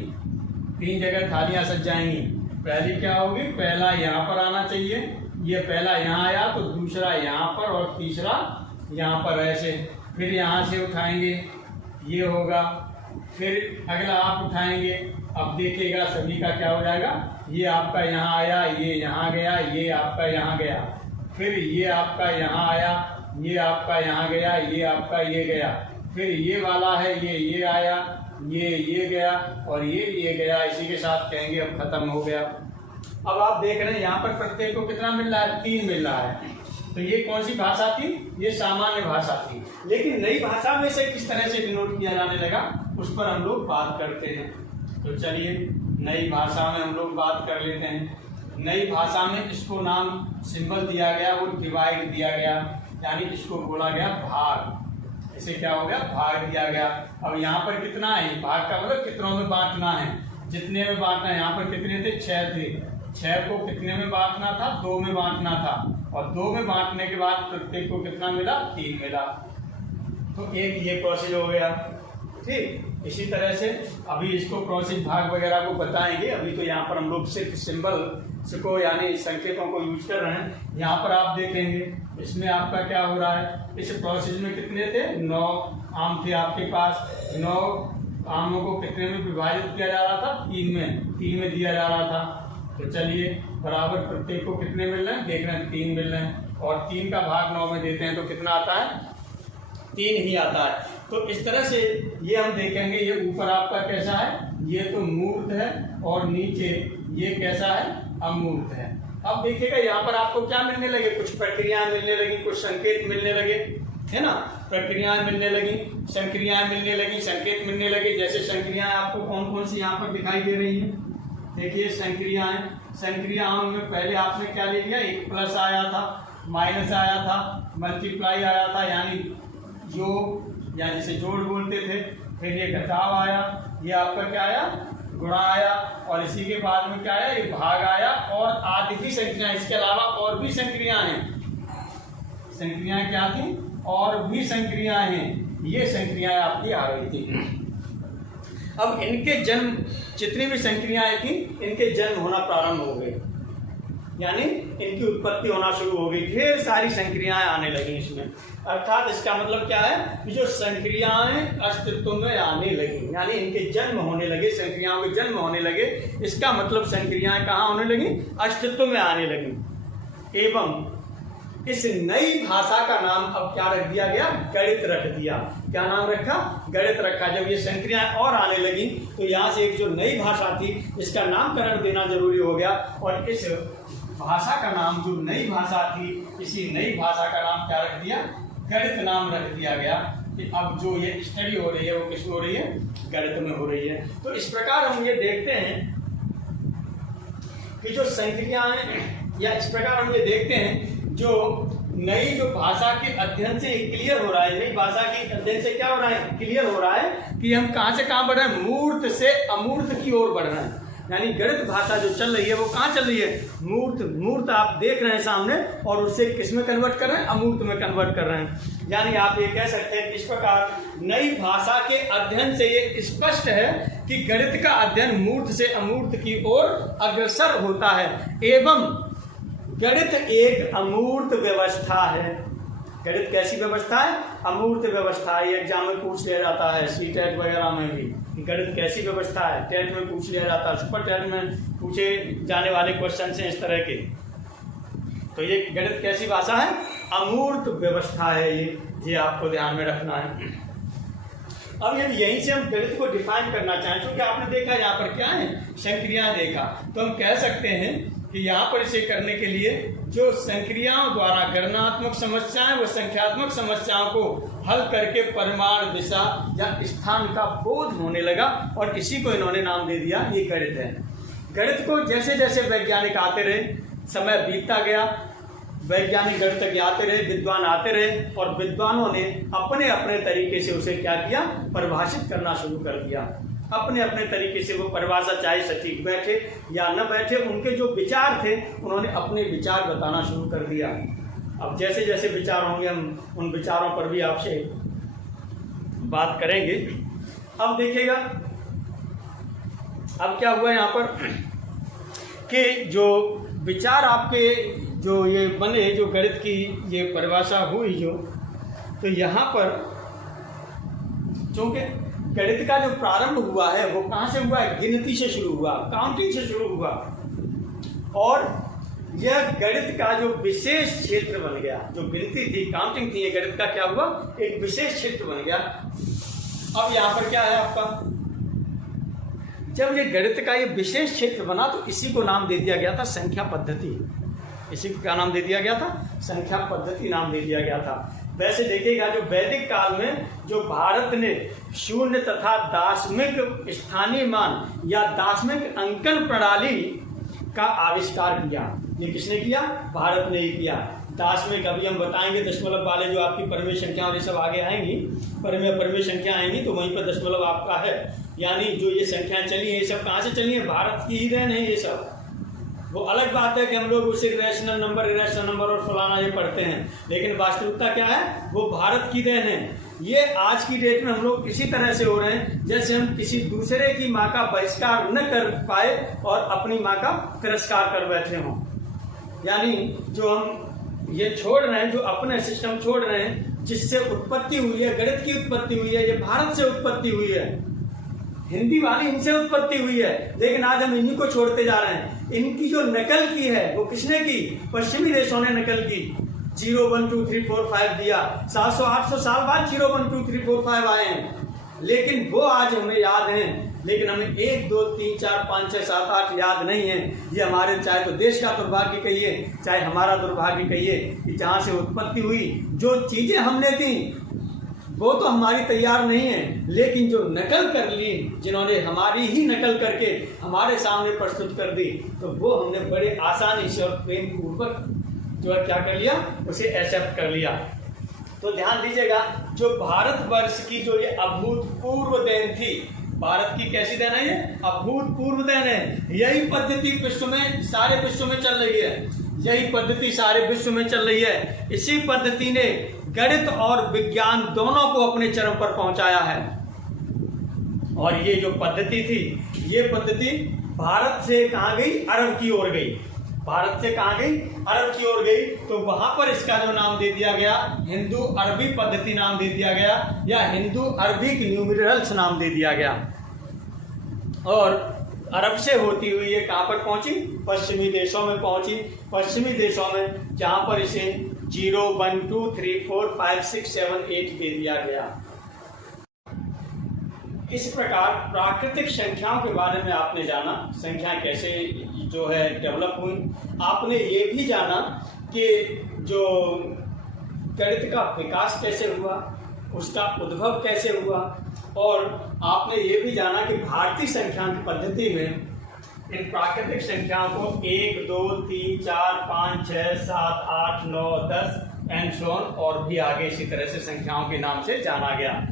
3 जगह थालियां सज जाएंगी। पहली क्या होगी, पहला यहाँ पर आना चाहिए, ये पहला यहाँ आया तो दूसरा यहाँ पर और तीसरा यहाँ पर, ऐसे। फिर यहाँ से उठाएंगे, ये होगा, फिर अगला आप उठाएंगे। अब देखिएगा सभी का क्या हो जाएगा, ये आपका यहाँ आया, ये यहाँ गया, ये आपका यहाँ गया, फिर ये आपका यहाँ आया, ये आपका यहाँ गया, ये आपका ये गया, फिर ये वाला है, ये आया, ये गया और ये गया। इसी के साथ कहेंगे अब खत्म हो गया। अब आप देख रहे हैं यहाँ पर प्रत्येक को कितना मिल रहा है, 3 मिल रहा है। तो ये कौन सी भाषा थी, ये सामान्य भाषा थी। लेकिन नई भाषा में से किस तरह से डिनोट किया जाने लगा उस पर हम लोग बात करते हैं। तो चलिए नई भाषा में हम लोग बात कर लेते हैं। नई भाषा में इसको नाम सिंबल दिया गया, वो डिवाइड दिया गया, यानी इसको बोला गया भाग। इसे क्या हो गया, भाग दिया गया। अब यहाँ पर कितना है, भाग का मतलब कितनों में बांटना है, जितने में बांटना है। यहाँ पर कितने थे, 6 थे, 6 को कितने में बांटना था? 2 में बांटना था, और 2 में बांटने के बाद प्रत्येक को कितना मिला? 3 मिला। तो एक ये प्रोसेस हो गया। ठीक, इसी तरह से अभी इसको प्रोसेस भाग वगैरह को बताएंगे। अभी तो यहाँ पर हम लोग सिर्फ सिंबल को यानी संकेतों को यूज कर रहे हैं। यहाँ पर आप देखेंगे इसमें आपका क्या हो रहा है, इस प्रोसेस में कितने थे? 9 आम थे आपके पास। 9 आमों को कितने में विभाजित किया जा रहा था? 3 में दिया जा रहा था। तो चलिए बराबर प्रत्येक को कितने मिल रहे हैं? देख रहे हैं 3 मिल रहे हैं, और 3 का भाग 9 में देते हैं तो कितना आता है? 3 ही आता है। तो इस तरह से ये हम देखेंगे। ये ऊपर आपका कैसा है? ये तो मूर्त है, और नीचे ये कैसा है? अमूर्त है। अब देखिएगा यहाँ पर आपको क्या मिलने लगे? कुछ प्रक्रियाएं मिलने लगी, कुछ संकेत मिलने लगे, है ना। प्रक्रियाएं मिलने लगी, संक्रियाएं मिलने लगी, संकेत मिलने लगे। जैसे संक्रियाएं आपको कौन कौन सी यहाँ पर दिखाई दे रही हैं? देखिए संक्रियाएं। संक्रियाओं में पहले आपने क्या ले लिया? एक प्लस आया था, माइनस आया था, मल्टीप्लाई आया था यानी योग या जिसे जोड़ बोलते थे। फिर ये घटाव आया, ये आपका क्या आया? गुणा आया, और इसी के बाद में क्या आया? ये भाग आया, और आदि की संक्रियाएं। इसके अलावा और भी संक्रियाएं हैं। संक्रियाएं क्या थी? और भी संक्रियाएं हैं। ये संक्रियाएं आपकी आ रही थी। अब इनके जन्म, जितनी भी संक्रियाएं थी, इनके जन्म होना प्रारंभ हो गए, यानी इनकी उत्पत्ति होना शुरू हो गई। ढेर सारी संक्रियाएं आने लगी इसमें। अर्थात इसका मतलब क्या है कि जो संक्रियाएं अस्तित्व में आने लगी, यानी इनके जन्म होने लगे, संक्रियाओं के जन्म होने लगे। इसका मतलब संक्रियाएं कहाँ होने लगी? अस्तित्व में आने लगी। एवं इस नई भाषा का नाम अब क्या रख दिया गया? गणित रख दिया। क्या नाम रखा? गणित रखा। जब ये संक्रियाएं और आने लगी तो यहाँ से एक जो नई भाषा थी इसका नामकरण देना जरूरी हो गया, और इस भाषा का नाम, जो नई भाषा थी, इसी नई भाषा का नाम क्या रख दिया? गणित नाम रख दिया गया। कि अब जो ये स्टडी हो रही है वो किस में हो रही है? गणित में हो रही है। तो इस प्रकार हम ये देखते हैं कि जो संक्रियाएं, या इस प्रकार हम ये देखते हैं जो नई जो भाषा के अध्ययन से क्लियर हो रहा है, नई भाषा के अध्ययन से क्या हो रहा है? क्लियर हो रहा है कि हम कहाँ से कहाँ बढ़ रहे हैं? मूर्त से अमूर्त की ओर बढ़ रहे हैं। यानी गणित भाषा जो चल रही है वो कहाँ चल रही है? मूर्त आप देख रहे हैं सामने, और उससे किस में कन्वर्ट कर रहे हैं? अमूर्त में कन्वर्ट कर रहे हैं। यानी आप ये कह सकते हैं कि इस प्रकार नई भाषा के अध्ययन से ये स्पष्ट है कि गणित का अध्ययन मूर्त से अमूर्त की ओर अग्रसर होता है। एवं गणित एक अमूर्त व्यवस्था है। गणित कैसी व्यवस्था है? अमूर्त व्यवस्था है। एग्जाम में पूछ लिया जाता है, सीटेट वगैरह में भी, गणित कैसी व्यवस्था है? टेट में पूछ लिया जाता है, सुपर टेट में पूछे जाने वाले क्वेश्चन हैं इस तरह के। तो ये गणित कैसी भाषा है? अमूर्त व्यवस्था है। ये आपको ध्यान में रखना है। अब यदि यहीं से हम गणित को डिफाइन करना चाहें, क्योंकि आपने देखा यहाँ पर क्या है? संक्रियाएं देखा, तो हम कह सकते हैं कि यहाँ पर इसे करने के लिए जो संक्रियाओं द्वारा गणनात्मक समस्याएं व संख्यात्मक समस्याओं को हल करके परिमाण, दिशा या स्थान का बोध होने लगा, और इसी को इन्होंने नाम दे दिया ये गणित है। गणित को जैसे जैसे वैज्ञानिक आते रहे, समय बीतता गया, वैज्ञानिक गणितज्ञ आते रहे, विद्वान आते रहे, और विद्वानों ने अपने अपने तरीके से उसे क्या किया? परिभाषित करना शुरू कर दिया। अपने अपने तरीके से वो परिभाषा, चाहे सटीक बैठे या न बैठे, उनके जो विचार थे उन्होंने अपने विचार बताना शुरू कर दिया। अब जैसे जैसे विचार होंगे हम उन विचारों पर भी आपसे बात करेंगे। अब देखिएगा अब क्या हुआ यहाँ पर कि जो विचार आपके जो ये बने, जो गणित की ये परिभाषा हुई जो, तो यहाँ पर चूंकि गणित का जो प्रारंभ हुआ है वो कहाँ से हुआ है? गिनती से शुरू हुआ, काउंटिंग से शुरू हुआ, और यह गणित का जो विशेष क्षेत्र बन गया। जो गिनती थी, काउंटिंग थी, ये गणित का क्या हुआ? एक विशेष क्षेत्र बन गया। अब यहाँ पर क्या है आपका? जब ये गणित का ये विशेष क्षेत्र बना तो इसी को नाम दे दिया गया था संख्या पद्धति। इसी को क्या नाम दे दिया गया था? संख्या पद्धति नाम दे दिया गया था। वैसे देखिएगा जो वैदिक काल में जो भारत ने शून्य तथा दाशमिक स्थानीय मान या दाशमिक अंकन प्रणाली का आविष्कार किया, ये किसने किया? भारत ने ही किया। दाशमिक अभी हम बताएंगे, दशमलव वाले जो आपकी परमेय संख्या और ये सब आगे आएंगी, परमेय संख्या आएंगी तो वहीं पर दशमलव आपका है। यानी जो ये संख्याएं चली हैं ये सब कहाँ से चली हैं? भारत की ही देन है ये सब। वो अलग बात है कि हम लोग उसे रैशनल नंबर और फलाना ये पढ़ते हैं, लेकिन वास्तविकता क्या है, वो भारत की देन है। ये आज की डेट में हम लोग इसी तरह से हो रहे हैं जैसे हम किसी दूसरे की माँ का बहिष्कार न कर पाए और अपनी माँ का तिरस्कार कर बैठे हों। यानी जो हम ये छोड़ रहे हैं, जो अपने सिस्टम छोड़ रहे हैं, जिससे उत्पत्ति हुई है, गणित की उत्पत्ति हुई है, ये भारत से उत्पत्ति हुई है, हिंदी वाली इनसे उत्पत्ति हुई है, लेकिन आज हम इन्हीं को छोड़ते जा रहे हैं। इनकी जो नकल की है वो किसने की? पश्चिमी देशों ने नकल की। 0 1 2 3 4 5 दिया, 700-800 साल बाद 0 1 2 3 4 5 आए हैं, लेकिन वो आज हमें याद हैं, लेकिन हमें 1 2 3 4 5 6 7 8 याद नहीं है। ये हमारे चाहे तो देश का दुर्भाग्य कहिए, चाहे हमारा दुर्भाग्य कहिए कि जहाँ से उत्पत्ति हुई, जो चीजें हमने दी वो तो हमारी तैयार नहीं है, लेकिन जो नकल कर ली, जिन्होंने हमारी ही नकल करके हमारे सामने प्रस्तुत कर दी, तो वो हमने बड़े आसानी से और प्रेम पूर्वक जो है क्या कर लिया, उसे एक्सेप्ट कर लिया। तो ध्यान दीजिएगा, जो भारतवर्ष की जो ये अभूतपूर्व देन थी, भारत की कैसी देन है? ये अभूतपूर्व देन है। यही पद्धति विश्व में, सारे विश्व में चल रही है, यही पद्धति सारे विश्व में चल रही है। इसी पद्धति ने गणित और विज्ञान दोनों को अपने चरम पर पहुंचाया है। और ये जो पद्धति थी, ये पद्धति भारत से कहाँ गई? अरब की ओर गई। भारत से कहाँ गई? अरब की ओर गई। तो वहां पर इसका जो नाम दे दिया गया, हिंदू अरबी पद्धति नाम दे दिया गया, या हिंदू अरबिक न्यूमेरल्स नाम दे दिया गया। और अरब से होती हुई ये कहाँ पर पहुंची? पश्चिमी देशों में पहुंची। पश्चिमी देशों में जहां पर इसे 0 1 2 3 4 5 6 7 8 दे दिया गया। इस प्रकार प्राकृतिक संख्याओं के बारे में आपने जाना, संख्याएं कैसे जो है डेवलप हुई। आपने ये भी जाना कि जो गणित का विकास कैसे हुआ, उसका उद्भव कैसे हुआ, और आपने ये भी जाना कि भारतीय संख्यांक पद्धति में इन प्राकृतिक संख्याओं को 1 2 3 4 5 6 7 8 9 10 एंड सो ऑन, और भी आगे इसी तरह से संख्याओं के नाम से जाना गया।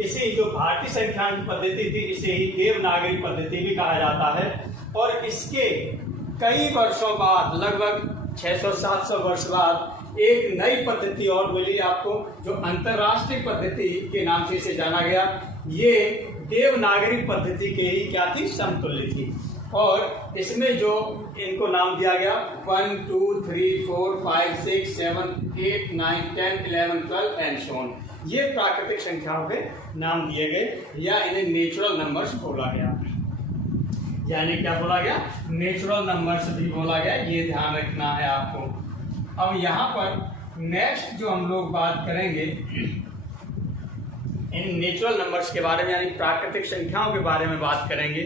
इसी जो भारतीय संख्यांक पद्धति थी, इसे ही देवनागरी पद्धति भी कहा जाता है। और इसके कई वर्षों बाद, लगभग 600-700 वर्ष बाद, एक नई पद्धति और मिली आपको, जो अंतरराष्ट्रीय पद्धति के नाम से इसे जाना गया। ये देवनागरी पद्धति के ही क्या थी? समतुल्य थी। और इसमें जो इनको नाम दिया गया 1 2 3 4 5 6 7 8 9 10 11 12 एंड सो ऑन, ये प्राकृतिक संख्याओं के नाम दिए गए, या इन्हें नेचुरल नंबर्स बोला गया। यानी क्या बोला गया? नेचुरल नंबर्स भी बोला गया। ये ध्यान रखना है आपको। अब यहाँ पर नेक्स्ट जो हम लोग बात करेंगे इन नेचुरल नंबर्स के बारे में, यानी प्राकृतिक संख्याओं के बारे में बात करेंगे।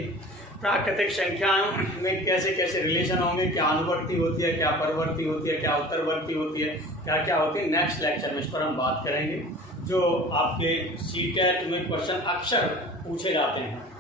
प्राकृतिक संख्याओं में कैसे कैसे रिलेशन होंगे, क्या अनुवर्ती होती है, क्या परवर्ती होती है, क्या उत्तरवर्ती होती है, क्या क्या होती है, नेक्स्ट लेक्चर में इस पर हम बात करेंगे। जो आपके सीटेट में क्वेश्चन अक्सर पूछे जाते हैं।